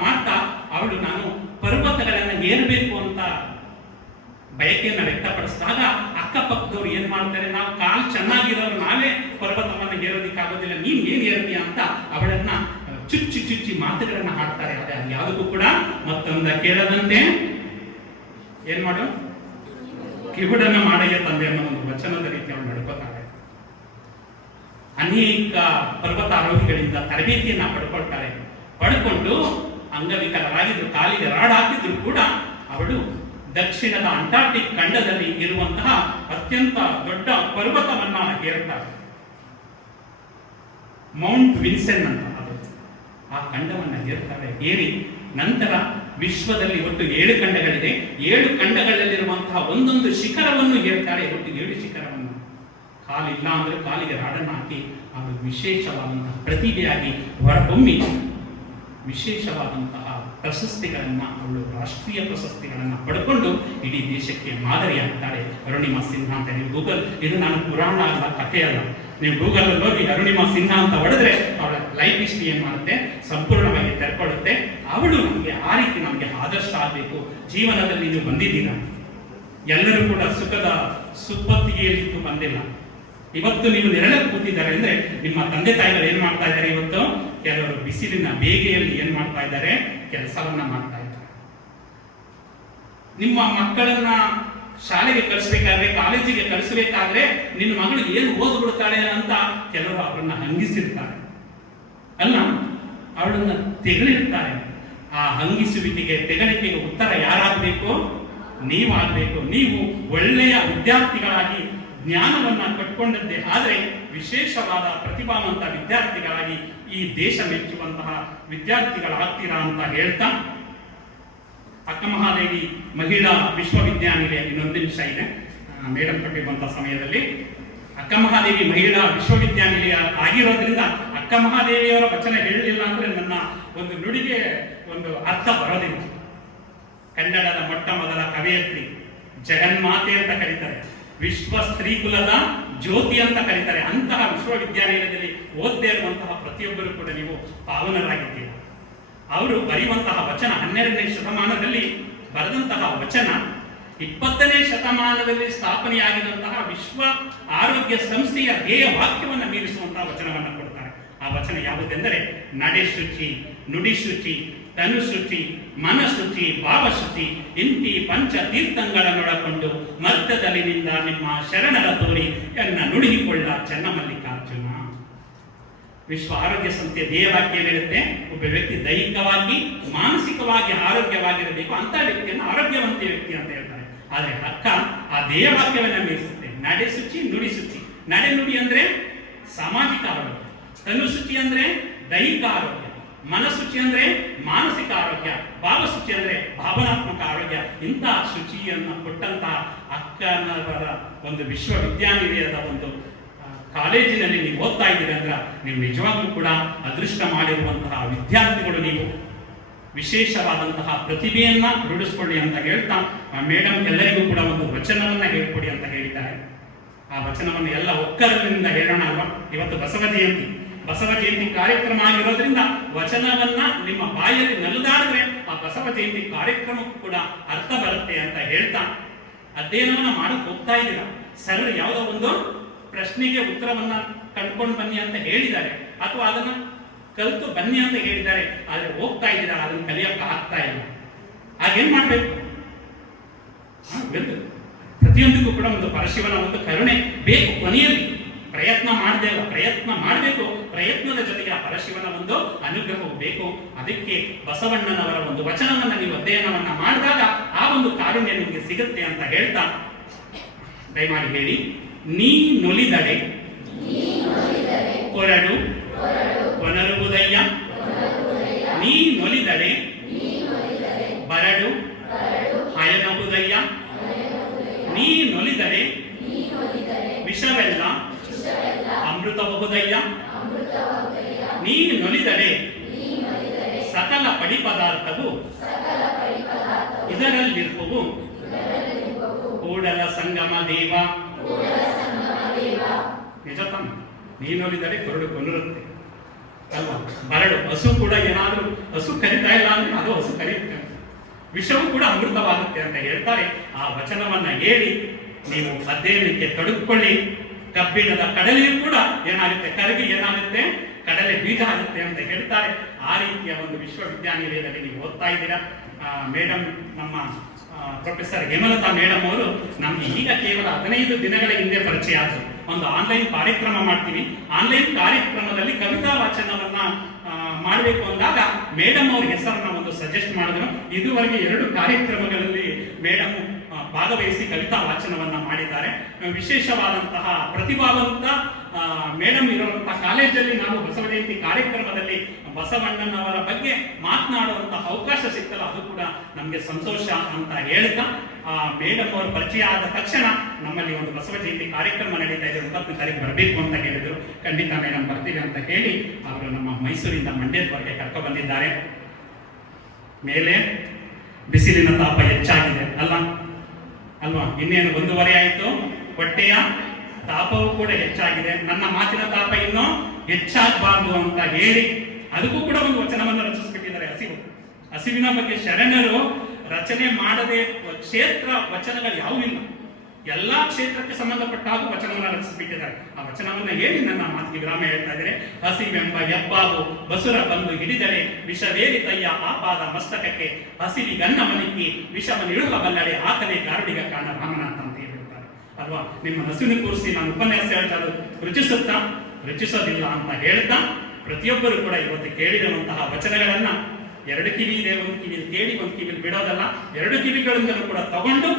ಮಾಡ್ತಾ ಅವಳು ನಾನು ಪರ್ವತಗಳನ್ನ ಏರಬೇಕು ಅಂತ ಬಯಕೆಯನ್ನ ವ್ಯಕ್ತಪಡಿಸಿದಾಗ ಅಕ್ಕಪಕ್ಕದವ್ರು ಏನ್ ಮಾಡ್ತಾರೆ, ನಾವು ಕಾಲು ಚೆನ್ನಾಗಿರೋರು ನಾವೇ ಪರ್ವತವನ್ನ ಏರೋದಿಕ್ಕಾಗೋದಿಲ್ಲ, ನೀನ್ ಏನ್ ಏರ್ತೀಯ ಅಂತ ಅವಳನ್ನ ಚುಚ್ಚಿ ಮಾತುಗಳನ್ನ ಹಾಡ್ತಾರೆ. ಅದೇ ಯಾವುದಕ್ಕೂ ಕೂಡ ಮತ್ತೊಂದ ಕೇಳದಂತೆ ಏನ್ ಮಾಡು, ಕಿವುಡನ ಮಾಡಯ್ಯ ತಂದೆ ಅನ್ನೋ ಒಂದು ವಚನದ ರೀತಿ ಅವಳು ನಡ್ಕೋತಾಳೆ. ಅನೇಕ ಪರ್ವತಾರೋಹಿಗಳಿಂದ ತರಬೇತಿಯನ್ನ ಪಡ್ಕೊಂಡು ಅಂಗವಿಕಲರಾಗಿದ್ರು, ಕಾಲಿಗೆ ರಾಡ್ ಹಾಕಿದ್ರು ಕೂಡ ಅವಳು ದಕ್ಷಿಣದ ಅಂಟಾರ್ಟಿಕ್ ಖಂಡದಲ್ಲಿ ಇರುವಂತಹ ಅತ್ಯಂತ ದೊಡ್ಡ ಪರ್ವತವನ್ನ ಏರ್ತಾರೆ. ಮೌಂಟ್ ವಿನ್ಸೆನ್ ಅಂತ ಅದು, ಆ ಖಂಡವನ್ನ ಏರ್ತಾರೆ. ಏರಿ ನಂತರ ವಿಶ್ವದಲ್ಲಿ ಒಟ್ಟು 7 ಖಂಡಗಳಿದೆ. 7 ಖಂಡಗಳಲ್ಲಿರುವಂತಹ ಒಂದೊಂದು ಶಿಖರವನ್ನು ಏರ್ತಾರೆ. ಒಟ್ಟು 7 ಶಿಖರವನ್ನು. ಕಾಲಿಲ್ಲ ಅಂದ್ರೆ ಕಾಲಿಗೆ ರಾಡನ್ನು ಹಾಕಿ ಅವಳು ವಿಶೇಷವಾದಂತಹ ಪ್ರತಿಭೆಯಾಗಿ ಹೊರಹೊಮ್ಮಿ ವಿಶೇಷವಾದಂತಹ ಪ್ರಶಸ್ತಿಗಳನ್ನ, ಅವಳು ರಾಷ್ಟ್ರೀಯ ಪ್ರಶಸ್ತಿಗಳನ್ನ ಪಡ್ಕೊಂಡು ಇಡೀ ದೇಶಕ್ಕೆ ಮಾದರಿಯಾಗ್ತಾಳೆ ಅರುಣಿಮಾ ಸಿನ್ಹಾ ಅಂತ. ನೀವು ಗೂಗಲ್, ಇದು ನಾನು ಪುರಾಣ ಅಲ್ಲ, ಕಥೆ ಅಲ್ಲ, ನೀವು ಗೂಗಲ್ ಅಲ್ಲಿ ಹೋಗಿ ಅರುಣಿಮಾ ಸಿನ್ಹಾ ಅಂತ ಹೊಡೆದ್ರೆ ಅವಳ ಲೈಫ್ ಹಿಸ್ಟ್ರಿ ಏನ್ ಮಾಡುತ್ತೆ, ಸಂಪೂರ್ಣವಾಗಿ ತೆರ್ಕೊಳ್ಳುತ್ತೆ. ಅವಳು ನಮಗೆ ಆ ರೀತಿ ನಮಗೆ ಆದರ್ಶ ಆಗಬೇಕು. ಜೀವನದಲ್ಲಿ ನೀವು ಬಂದಿದ್ದೀರಾ, ಎಲ್ಲರೂ ಕೂಡ ಸುಖದ ಸುಪ್ಪತ್ತಿಗೆಯಲ್ಲಿದ್ದು ಬಂದಿಲ್ಲ. ಇವತ್ತು ನೀವು ನೆರಳಲ್ಲಿ ಕೂತಿದ್ದಾರೆ ಅಂದ್ರೆ ನಿಮ್ಮ ತಂದೆ ತಾಯಿಗಳು ಏನ್ ಮಾಡ್ತಾ ಇದ್ದಾರೆ, ಇವತ್ತು ಕೆಲವರು ಬಿಸಿಲಿನ ಬೇಗೆಯಲ್ಲಿ ಏನ್ ಮಾಡ್ತಾ ಇದ್ದಾರೆ, ಕೆಲಸವನ್ನ ಮಾಡ್ತಾ ಇದ್ದಾರೆ. ನಿಮ್ಮ ಮಕ್ಕಳನ್ನ ಶಾಲೆಗೆ ಕಳಿಸ್ಬೇಕಾದ್ರೆ, ಕಾಲೇಜಿಗೆ ಕಳಿಸ್ಬೇಕಾದ್ರೆ ನಿನ್ನ ಮಗಳು ಏನು ಓದ್ಬಿಡ್ತಾಳೆ ಅಂತ ಕೆಲವರು ಅವರನ್ನ ಹಂಗಿಸಿರ್ತಾರೆ, ಅಲ್ಲ ಅವಳನ್ನ ತೆಗಳಿರ್ತಾರೆ. ಆ ಹಂಗಿಸುವಿಕೆಗೆ, ತೆಗಳಿಕೆಗೆ ಉತ್ತರ ಯಾರಾಗಬೇಕು? ನೀವಾಗಬೇಕು. ನೀವು ಒಳ್ಳೆಯ ವಿದ್ಯಾರ್ಥಿಗಳಾಗಿ ಜ್ಞಾನವನ್ನ ಕಟ್ಕೊಂಡದ್ದೇ ಆದರೆ ವಿಶೇಷವಾದ ಪ್ರತಿಭಾವಂತ ವಿದ್ಯಾರ್ಥಿಗಳಾಗಿ ಈ ದೇಶ ಮೆಚ್ಚುವಂತಹ ವಿದ್ಯಾರ್ಥಿಗಳಾಗ್ತೀರಾ ಅಂತ ಹೇಳ್ತಾ, ಅಕ್ಕ ಮಹಾದೇವಿ ಮಹಿಳಾ ವಿಶ್ವವಿದ್ಯಾನಿಲಯ, ಇನ್ನೊಂದು ನಿಮಿಷ ಇದೆ ಮೇಡಮ್ ಕೊಟ್ಟಿರುವಂತಹ ಸಮಯದಲ್ಲಿ, ಅಕ್ಕ ಮಹಾದೇವಿ ಮಹಿಳಾ ವಿಶ್ವವಿದ್ಯಾನಿಲಯ ಆಗಿರೋದ್ರಿಂದ ಅಕ್ಕ ಮಹಾದೇವಿಯವರ ವಚನ ಹೇಳಲಿಲ್ಲ ಅಂದ್ರೆ ನನ್ನ ಒಂದು ನುಡಿಗೆ ಒಂದು ಅರ್ಥ ಬರೋದಿಲ್ಲ. ಕನ್ನಡದ ಮೊಟ್ಟ ಮೊದಲ ಕವಯತ್ರಿ, ಜಗನ್ಮಾತೆ ಅಂತ ಕರೀತಾರೆ, ವಿಶ್ವ ಸ್ತ್ರೀ ಕುಲದ ಜ್ಯೋತಿ ಅಂತ ಕರೀತಾರೆ. ಅಂತಹ ವಿಶ್ವವಿದ್ಯಾನಿಲಯದಲ್ಲಿ ಓದ್ತಾ ಇರುವಂತಹ ಪ್ರತಿಯೊಬ್ಬರು ಕೂಡ ನೀವು ಪಾವನರಾಗಿದ್ದೀರಿ. ಅವರು ಬರೆಯುವಂತಹ ವಚನ 12ನೇ ಶತಮಾನದಲ್ಲಿ ಬರೆದಂತಹ ವಚನ 20ನೇ ಶತಮಾನದಲ್ಲಿ ಸ್ಥಾಪನೆಯಾಗಿರುವಂತಹ ವಿಶ್ವ ಆರೋಗ್ಯ ಸಂಸ್ಥೆಯ ಧ್ಯೇಯ ವಾಕ್ಯವನ್ನು ಮೀರಿಸುವಂತಹ ವಚನವನ್ನು ಕೊಡ್ತಾರೆ. ಆ ವಚನ ಯಾವುದೆಂದರೆ, ನಡೆ ಶುಚಿ, ನುಡಿ ಶುಚಿ, ತನು ಶುಚಿ, ಮನಶುಚಿ, ಭಾವಶುಚಿ ಇಂತಿ ಪಂಚ ತೀರ್ಥಗಳನ್ನೊಳಕೊಂಡು ಮಧ್ಯದಲ್ಲಿನಿಂದ ನಿಮ್ಮ ಶರಣರ ತೋರಿ ಎನ್ನ ನುಡಿಹಿಕೊಳ್ಳ ಚನ್ನಮಲ್ಲಿಕಾರ್ಜುನ. ವಿಶ್ವ ಆರೋಗ್ಯ ಸಂಸ್ಥೆಯ ಧ್ಯೇಯವಾಕ್ಯ ಹೇಳುತ್ತೆ, ಒಬ್ಬ ವ್ಯಕ್ತಿ ದೈಹಿಕವಾಗಿ ಮಾನಸಿಕವಾಗಿ ಆರೋಗ್ಯವಾಗಿರಬೇಕು, ಅಂತ ವ್ಯಕ್ತಿಯನ್ನು ಆರೋಗ್ಯವಂತ ವ್ಯಕ್ತಿ ಅಂತ ಹೇಳ್ತಾರೆ. ಆದರೆ ಅಕ್ಕ ಆ ಧ್ಯೇಯವಾಕ್ಯವನ್ನ ಮೀರಿಸುತ್ತೆ. ನಡೆ ಶುಚಿ, ನುಡಿ ಶುಚಿ. ನಡೆ ನುಡಿ ಅಂದ್ರೆ ಸಾಮಾಜಿಕ ಆರೋಗ್ಯ, ತನು ಶುಚಿ ಅಂದ್ರೆ ದೈಹಿಕ ಆರೋಗ್ಯ, ಮನಶುಚಿ ಅಂದ್ರೆ ಮಾನಸಿಕ ಆರೋಗ್ಯ, ಭಾವಶುಚಿ ಅಂದ್ರೆ ಭಾವನಾತ್ಮಕ ಆರೋಗ್ಯ. ಇಂತಹ ಶುಚಿಯನ್ನು ಕೊಟ್ಟಂತಹ ಅಕ್ಕನವರ ಒಂದು ವಿಶ್ವವಿದ್ಯಾನಿಲಯದ ಒಂದು ಕಾಲೇಜಿನಲ್ಲಿ ನೀವು ಓದ್ತಾ ಇದ್ದೀರಿ ಅಂದ್ರೆ ನೀವು ನಿಜವಾಗ್ಲೂ ಕೂಡ ಅದೃಷ್ಟ ಮಾಡಿರುವಂತಹ ವಿದ್ಯಾರ್ಥಿಗಳು. ನೀವು ವಿಶೇಷವಾದಂತಹ ಪ್ರತಿಭೆಯನ್ನ ರೂಢಿಸ್ಕೊಳ್ಳಿ ಅಂತ ಹೇಳ್ತಾ, ಮೇಡಮ್ ಎಲ್ಲರಿಗೂ ಕೂಡ ಒಂದು ವಚನವನ್ನ ಹೇಳ್ಕೊಡಿ ಅಂತ ಹೇಳಿದ್ದಾರೆ. ಆ ವಚನವನ್ನು ಎಲ್ಲ ಒಕ್ಕಲಿನಿಂದ ಹೇಳೋಣ ಅಲ್ವಾ? ಇವತ್ತು ಬಸವ ಜಯಂತಿ ಕಾರ್ಯಕ್ರಮ ಆಗಿರೋದ್ರಿಂದ ವಚನವನ್ನ ನಿಮ್ಮ ಬಾಯಲ್ಲಿ ನಲಿದಾಡಿದ್ರೆ ಆ ಬಸವ ಜಯಂತಿ ಕಾರ್ಯಕ್ರಮಕ್ಕೂ ಕೂಡ ಅರ್ಥ ಬರುತ್ತೆ ಅಂತ ಹೇಳ್ತಾ, ಅಧ್ಯಯನವನ್ನ ಮಾಡಕ್ ಹೋಗ್ತಾ ಇದ್ದೀರಾ, ಸರ್ ಯಾವುದೋ ಒಂದು ಪ್ರಶ್ನೆಗೆ ಉತ್ತರವನ್ನ ಕಂಡುಕೊಂಡು ಬನ್ನಿ ಅಂತ ಹೇಳಿದ್ದಾರೆ, ಅಥವಾ ಅದನ್ನ ಕಲಿತು ಬನ್ನಿ ಅಂತ ಹೇಳಿದ್ದಾರೆ, ಆದ್ರೆ ಹೋಗ್ತಾ ಇದ್ದೀರಾ, ಅದನ್ನ ಕಲಿಯಕ್ಕೆ ಆಗ್ತಾ ಇಲ್ಲ. ಆಗೇನ್ ಮಾಡ್ಬೇಕು? ಪ್ರತಿಯೊಂದಕ್ಕೂ ಕೂಡ ಒಂದು ಪರಶಿವನ ಒಂದು ಕರುಣೆ ಬೇಕು. ಕೊನೆಯಲ್ಲಿ ಪ್ರಯತ್ನ ಮಾಡಬೇಕು. ಪ್ರಯತ್ನದ ಜೊತೆಗೆ ಆ ಪರಶಿವನ ಒಂದು ಅನುಗ್ರಹವು ಬೇಕು. ಅದಕ್ಕೆ ಬಸವಣ್ಣನವರ ಒಂದು ವಚನವನ್ನ ನೀವು ಅಧ್ಯಯನವನ್ನ ಮಾಡಿದಾಗ ಆ ಒಂದು ಕಾರುಣ್ಯ ನಿಮಗೆ ಸಿಗುತ್ತೆ ಅಂತ ಹೇಳ್ತಾ, ದಯಮಾಡಿ ಹೇಳಿ, ನೀ ನೊಲಿದಡೆ ಕೊರಡು ಕೊನರುವುದಯ್ಯ, ನೀ ನೊಲಿದಡೆ ಬರಡು ಹಯನವುದಯ್ಯ, ನೀ ನೊಲಿದಡೆ ವಿಷವೆಲ್ಲ ಅಮೃತಬಹುದಯ್ಯ, ನೀ ನೊಲಿದಡೆ ಸಕಲ ಪಡಿ ಪದಾರ್ಥವು ಇದರಲ್ಲಿರುವವು ಕೂಡಲ ಸಂಗಮ ದೇವ. ನಿಜ ತಾನೆ? ನೀ ನೋಡಿದರೆ ಕೊರಡು ಕೊನಿರುತ್ತೆ ಅಲ್ವಾ? ಬರಡು ಹಸು ಕೂಡ ಏನಾದ್ರೂ ಹಸು ಕರಿತಾ ಇಲ್ಲ ಅಂದ್ರೆ ಅದು ಹಸು ಕರೀತೆ, ವಿಷವು ಕೂಡ ಅಮೃತವಾಗುತ್ತೆ ಅಂತ ಹೇಳ್ತಾರೆ. ಆ ವಚನವನ್ನ ಹೇಳಿ ನೀವು ಅಧ್ಯಯನಕ್ಕೆ ತೊಡಗಿಕೊಳ್ಳಿ. ಕಬ್ಬಿಣದ ಕಡಲೆಯೂ ಕೂಡ ಏನಾಗುತ್ತೆ, ಕರಗಿ ಏನಾಗುತ್ತೆ, ಕಡಲೆ ಬೀಜ ಆಗುತ್ತೆ ಅಂತ ಹೇಳ್ತಾರೆ. ಆ ರೀತಿಯ ಒಂದು ವಿಶ್ವವಿದ್ಯಾನಿಲಯದಲ್ಲಿ ನೀವು ಓದ್ತಾ ಇದ್ದೀರಾ. ಮೇಡಮ್, ನಮ್ಮ ಪ್ರೊಫೆಸರ್ ಹೇಮಲತಾ ಮೇಡಮ್ ಅವರು ನಮ್ಗೆ ಈಗ ಕೇವಲ 15 ದಿನಗಳ ಹಿಂದೆ ಪರಿಚಯ ಆದರು. ಒಂದು ಆನ್ಲೈನ್ ಕಾರ್ಯಕ್ರಮ ಮಾಡ್ತೀವಿ, ಆನ್ಲೈನ್ ಕಾರ್ಯಕ್ರಮದಲ್ಲಿ ಕವಿತಾ ವಾಚನವನ್ನ ಮಾಡಬೇಕು ಅಂದಾಗ ಮೇಡಮ್ ಅವ್ರ ಹೆಸರನ್ನ ಒಂದು ಸಜೆಸ್ಟ್ ಮಾಡಿದ್ರು. ಇದುವರೆಗೆ 2 ಕಾರ್ಯಕ್ರಮಗಳಲ್ಲಿ ಮೇಡಮ್ ಭಾಗವಹಿಸಿ ಕವಿತಾ ವಾಚನವನ್ನ ಮಾಡಿದ್ದಾರೆ. ವಿಶೇಷವಾದಂತಹ ಪ್ರತಿಭಾವಂತ ಮೇಡಮ್ ಇರುವಂತಹ ಕಾಲೇಜಲ್ಲಿ ನಾವು ಬಸವ ಜಯಂತಿ ಕಾರ್ಯಕ್ರಮದಲ್ಲಿ ಬಸವಣ್ಣನವರ ಬಗ್ಗೆ ಮಾತನಾಡುವಂತಹ ಅವಕಾಶ ಸಿಗ್ತಲ್ಲ, ಅದು ಕೂಡ ನಮಗೆ ಸಂತೋಷ ಅಂತ ಹೇಳ್ತಾ, ಮೇಡಮ್ ಅವರು ಪರಿಚಯ ಆದ ತಕ್ಷಣ ನಮ್ಮಲ್ಲಿ ಒಂದು ಬಸವ ಜಯಂತಿ ಕಾರ್ಯಕ್ರಮ ನಡೀತಾ ಇದೆ, 9ನೇ ತಾರೀಕು ಬರಬೇಕು ಅಂತ ಹೇಳಿದ್ರು. ಖಂಡಿತ ಮೇಡಮ್ ಬರ್ತೀವಿ ಅಂತ ಹೇಳಿ ಅವರು ನಮ್ಮ ಮೈಸೂರಿಂದ ಮಂಡ್ಯದವರೆಗೆ ಕರ್ಕೊ ಬಂದಿದ್ದಾರೆ. ಮೇಲೆ ಬಿಸಿಲಿನ ತಾಪ ಹೆಚ್ಚಾಗಿದೆ ಅಲ್ವಾ? ಇನ್ನೇನು 1:30 ಆಯಿತು, ಹೊಟ್ಟೆಯ ತಾಪವೂ ಕೂಡ ಹೆಚ್ಚಾಗಿದೆ. ನನ್ನ ಮಾತಿನ ತಾಪ ಇನ್ನೂ ಹೆಚ್ಚಾಗಬಾರ್ದು ಅಂತ ಹೇಳಿ ಅದಕ್ಕೂ ಕೂಡ ಒಂದು ವಚನವನ್ನು ರಚಿಸಿಬಿಟ್ಟಿದ್ದಾರೆ. ಹಸಿವಿನ ಬಗ್ಗೆ ಶರಣರು ರಚನೆ ಮಾಡದೆ ಕ್ಷೇತ್ರ ವಚನಗಳು ಯಾವುವಿಲ್ಲ. ಎಲ್ಲ ಕ್ಷೇತ್ರಕ್ಕೆ ಸಂಬಂಧಪಟ್ಟ ಹಾಗೂ ವಚನವನ್ನು ರಚಿಸಿಬಿಟ್ಟಿದ್ದಾರೆ. ಆ ವಚನವನ್ನ ಹೇಳಿ ನನ್ನ ಮಾತಿಗೆ ವಿರಾಮ ಹೇಳ್ತಾ ಇದ್ದಾರೆ. ಹಸಿವೆಂಬ ಹೆಬ್ಬಾವು ಬಸುರ ಬಂದು ಹಿಡಿದರೆ ವಿಷವೇರಿತಯ್ಯ ಆಪಾದ ಮಸ್ತಕಕ್ಕೆ ಹಸಿವಿ ಗನ್ನ ಮನಿಕ್ಕಿ ವಿಷವನ್ನಿಡುವ ಬಲ್ಲಡೆ ಆತನೇ ಗಾರುಡಿಗ ಕಾಣ ರಾಮನಾಥ ಅಂತ ಹೇಳ್ತಾರೆ ಅಲ್ವಾ. ನಿಮ್ಮ ಹಸುವಿನ ಕೂರಿಸಿ ನಾನು ಉಪನ್ಯಾಸ ಹೇಳ್ತಾ ರುಚಿಸೋದಿಲ್ಲ ಅಂತ ಹೇಳ್ತಾ ಪ್ರತಿಯೊಬ್ಬರು ಕೂಡ ಇವತ್ತು ಕೇಳಿರುವಂತಹ ವಚನಗಳನ್ನ ಎರಡು ಕಿವಿ ಇದೆ, ಒಂದು ಕಿವಿಯಲ್ಲಿ ಕೇಳಿ ಒಂದು ಕಿವಿಯಲ್ಲಿ ಬಿಡೋದಲ್ಲ, ಎರಡು ಕಿವಿಗಳಿಂದಲೂ ಕೂಡ ತಗೊಂಡು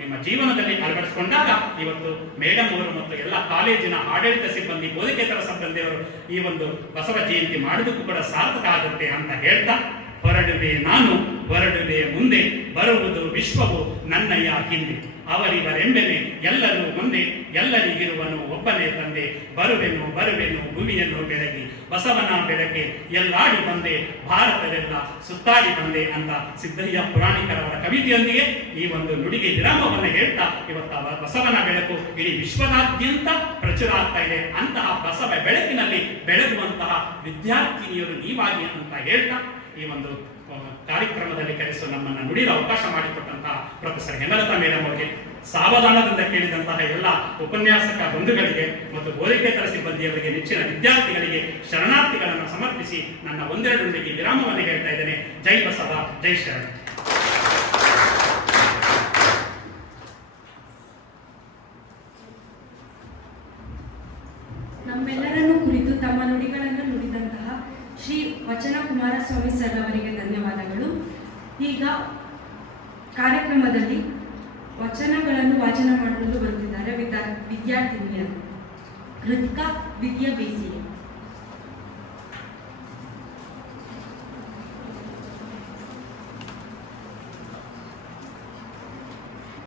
ನಿಮ್ಮ ಜೀವನದಲ್ಲಿ ಅಳವಡಿಸಿಕೊಂಡಾಗ ಇವತ್ತು ಮೇಡಮ್ ಅವರು ಮತ್ತು ಎಲ್ಲ ಕಾಲೇಜಿನ ಆಡಳಿತ ಸಿಬ್ಬಂದಿ, ಬೋಧಕೇತರ ಸಿಬ್ಬಂದಿಯವರು ಈ ಒಂದು ಬಸವ ಜಯಂತಿ ಮಾಡೋದಕ್ಕೂ ಕೂಡ ಸಾರ್ಥಕ ಆಗುತ್ತೆ ಅಂತ ಹೇಳ್ತಾ ಹೊರಡುವೆ ನಾನು ಹೊರಡುವೆ ಮುಂದೆ ಬರುವುದು ವಿಶ್ವವು ನನ್ನಯ್ಯ ಹಿಂದೆ ಅವರಿವರೆಂಬೆನೆ ಎಲ್ಲರೂ ಮುಂದೆ ಎಲ್ಲರಿಗಿರುವನು ಒಬ್ಬನೇ ತಂದೆ ಬರುವೆನು ಭೂಮಿಯನ್ನು ಬೆಳಗಿ ಬಸವನ ಬೆಳಕೆ ಎಲ್ಲಾಡಿ ಬಂದೆ ಭಾರತವೆಲ್ಲ ಸುತ್ತಾಡಿ ಬಂದೆ ಅಂತ ಸಿದ್ದಯ್ಯ ಪುರಾಣಿಕರವರ ಕವಿತೆಯೊಂದಿಗೆ ಈ ಒಂದು ನುಡಿಗೆ ವಿರಾಮವನ್ನು ಹೇಳ್ತಾ ಇವತ್ತು ಬಸವನ ಬೆಳಕು ಇಡೀ ವಿಶ್ವದಾದ್ಯಂತ ಪ್ರಚುರ ಆಗ್ತಾ ಇದೆ. ಅಂತಹ ಬಸವ ಬೆಳಕಿನಲ್ಲಿ ಬೆಳಗುವಂತಹ ವಿದ್ಯಾರ್ಥಿನಿಯರು ನೀವಾಗಿ ಅಂತ ಹೇಳ್ತಾ ಈ ಒಂದು ಕಾರ್ಯಕ್ರಮದಲ್ಲಿ ಕರೆಸು ನಮ್ಮನ್ನು ನುಡಿದ ಅವಕಾಶ ಮಾಡಿಕೊಟ್ಟಂತಹ ಪ್ರೊಫೆಸರ್ ಹೇಮಲತಾ ಮೇಡಮ್ ಅವರಿಗೆ, ಸಾವಧಾನದಿಂದ ಕೇಳಿದಂತಹ ಎಲ್ಲ ಉಪನ್ಯಾಸಕ ಬಂಧುಗಳಿಗೆ ಮತ್ತು ಬೋಧಕೇತರ ಸಿಬ್ಬಂದಿಯವರಿಗೆ, ನೆಚ್ಚಿನ ವಿದ್ಯಾರ್ಥಿಗಳಿಗೆ ಶರಣಾರ್ಥಿಗಳನ್ನು ಸಮರ್ಪಿಸಿ ನನ್ನ ಒಂದೆರಡು ನುಡಿಗೆ ವಿರಾಮವನ್ನು ಹೇಳ್ತಾ ಇದ್ದೇನೆ. ಜೈ ಬಸವ, ಜೈ ಶರಣ. ನಮ್ಮೆಲ್ಲರನ್ನು ಕುರಿತು ತಮ್ಮ ನುಡಿಗಳನ್ನು ನುಡಿದಂತಹ ಶ್ರೀ ವಚನ ಕುಮಾರಸ್ವಾಮಿ ಸರ್ ಅವರಿಗೆ ಧನ್ಯವಾದಗಳು. ಈಗ ಕಾರ್ಯಕ್ರಮದಲ್ಲಿ ವಚನಗಳನ್ನು ವಾಚನ ಮಾಡಲು ಬರುತ್ತಿದ್ದಾರೆ ವಿದ್ಯಾರ್ಥಿನಿಯರು. ಕೃತಿಕಾ ವಿದ್ಯಾ ಬೇಸಿಗೆ.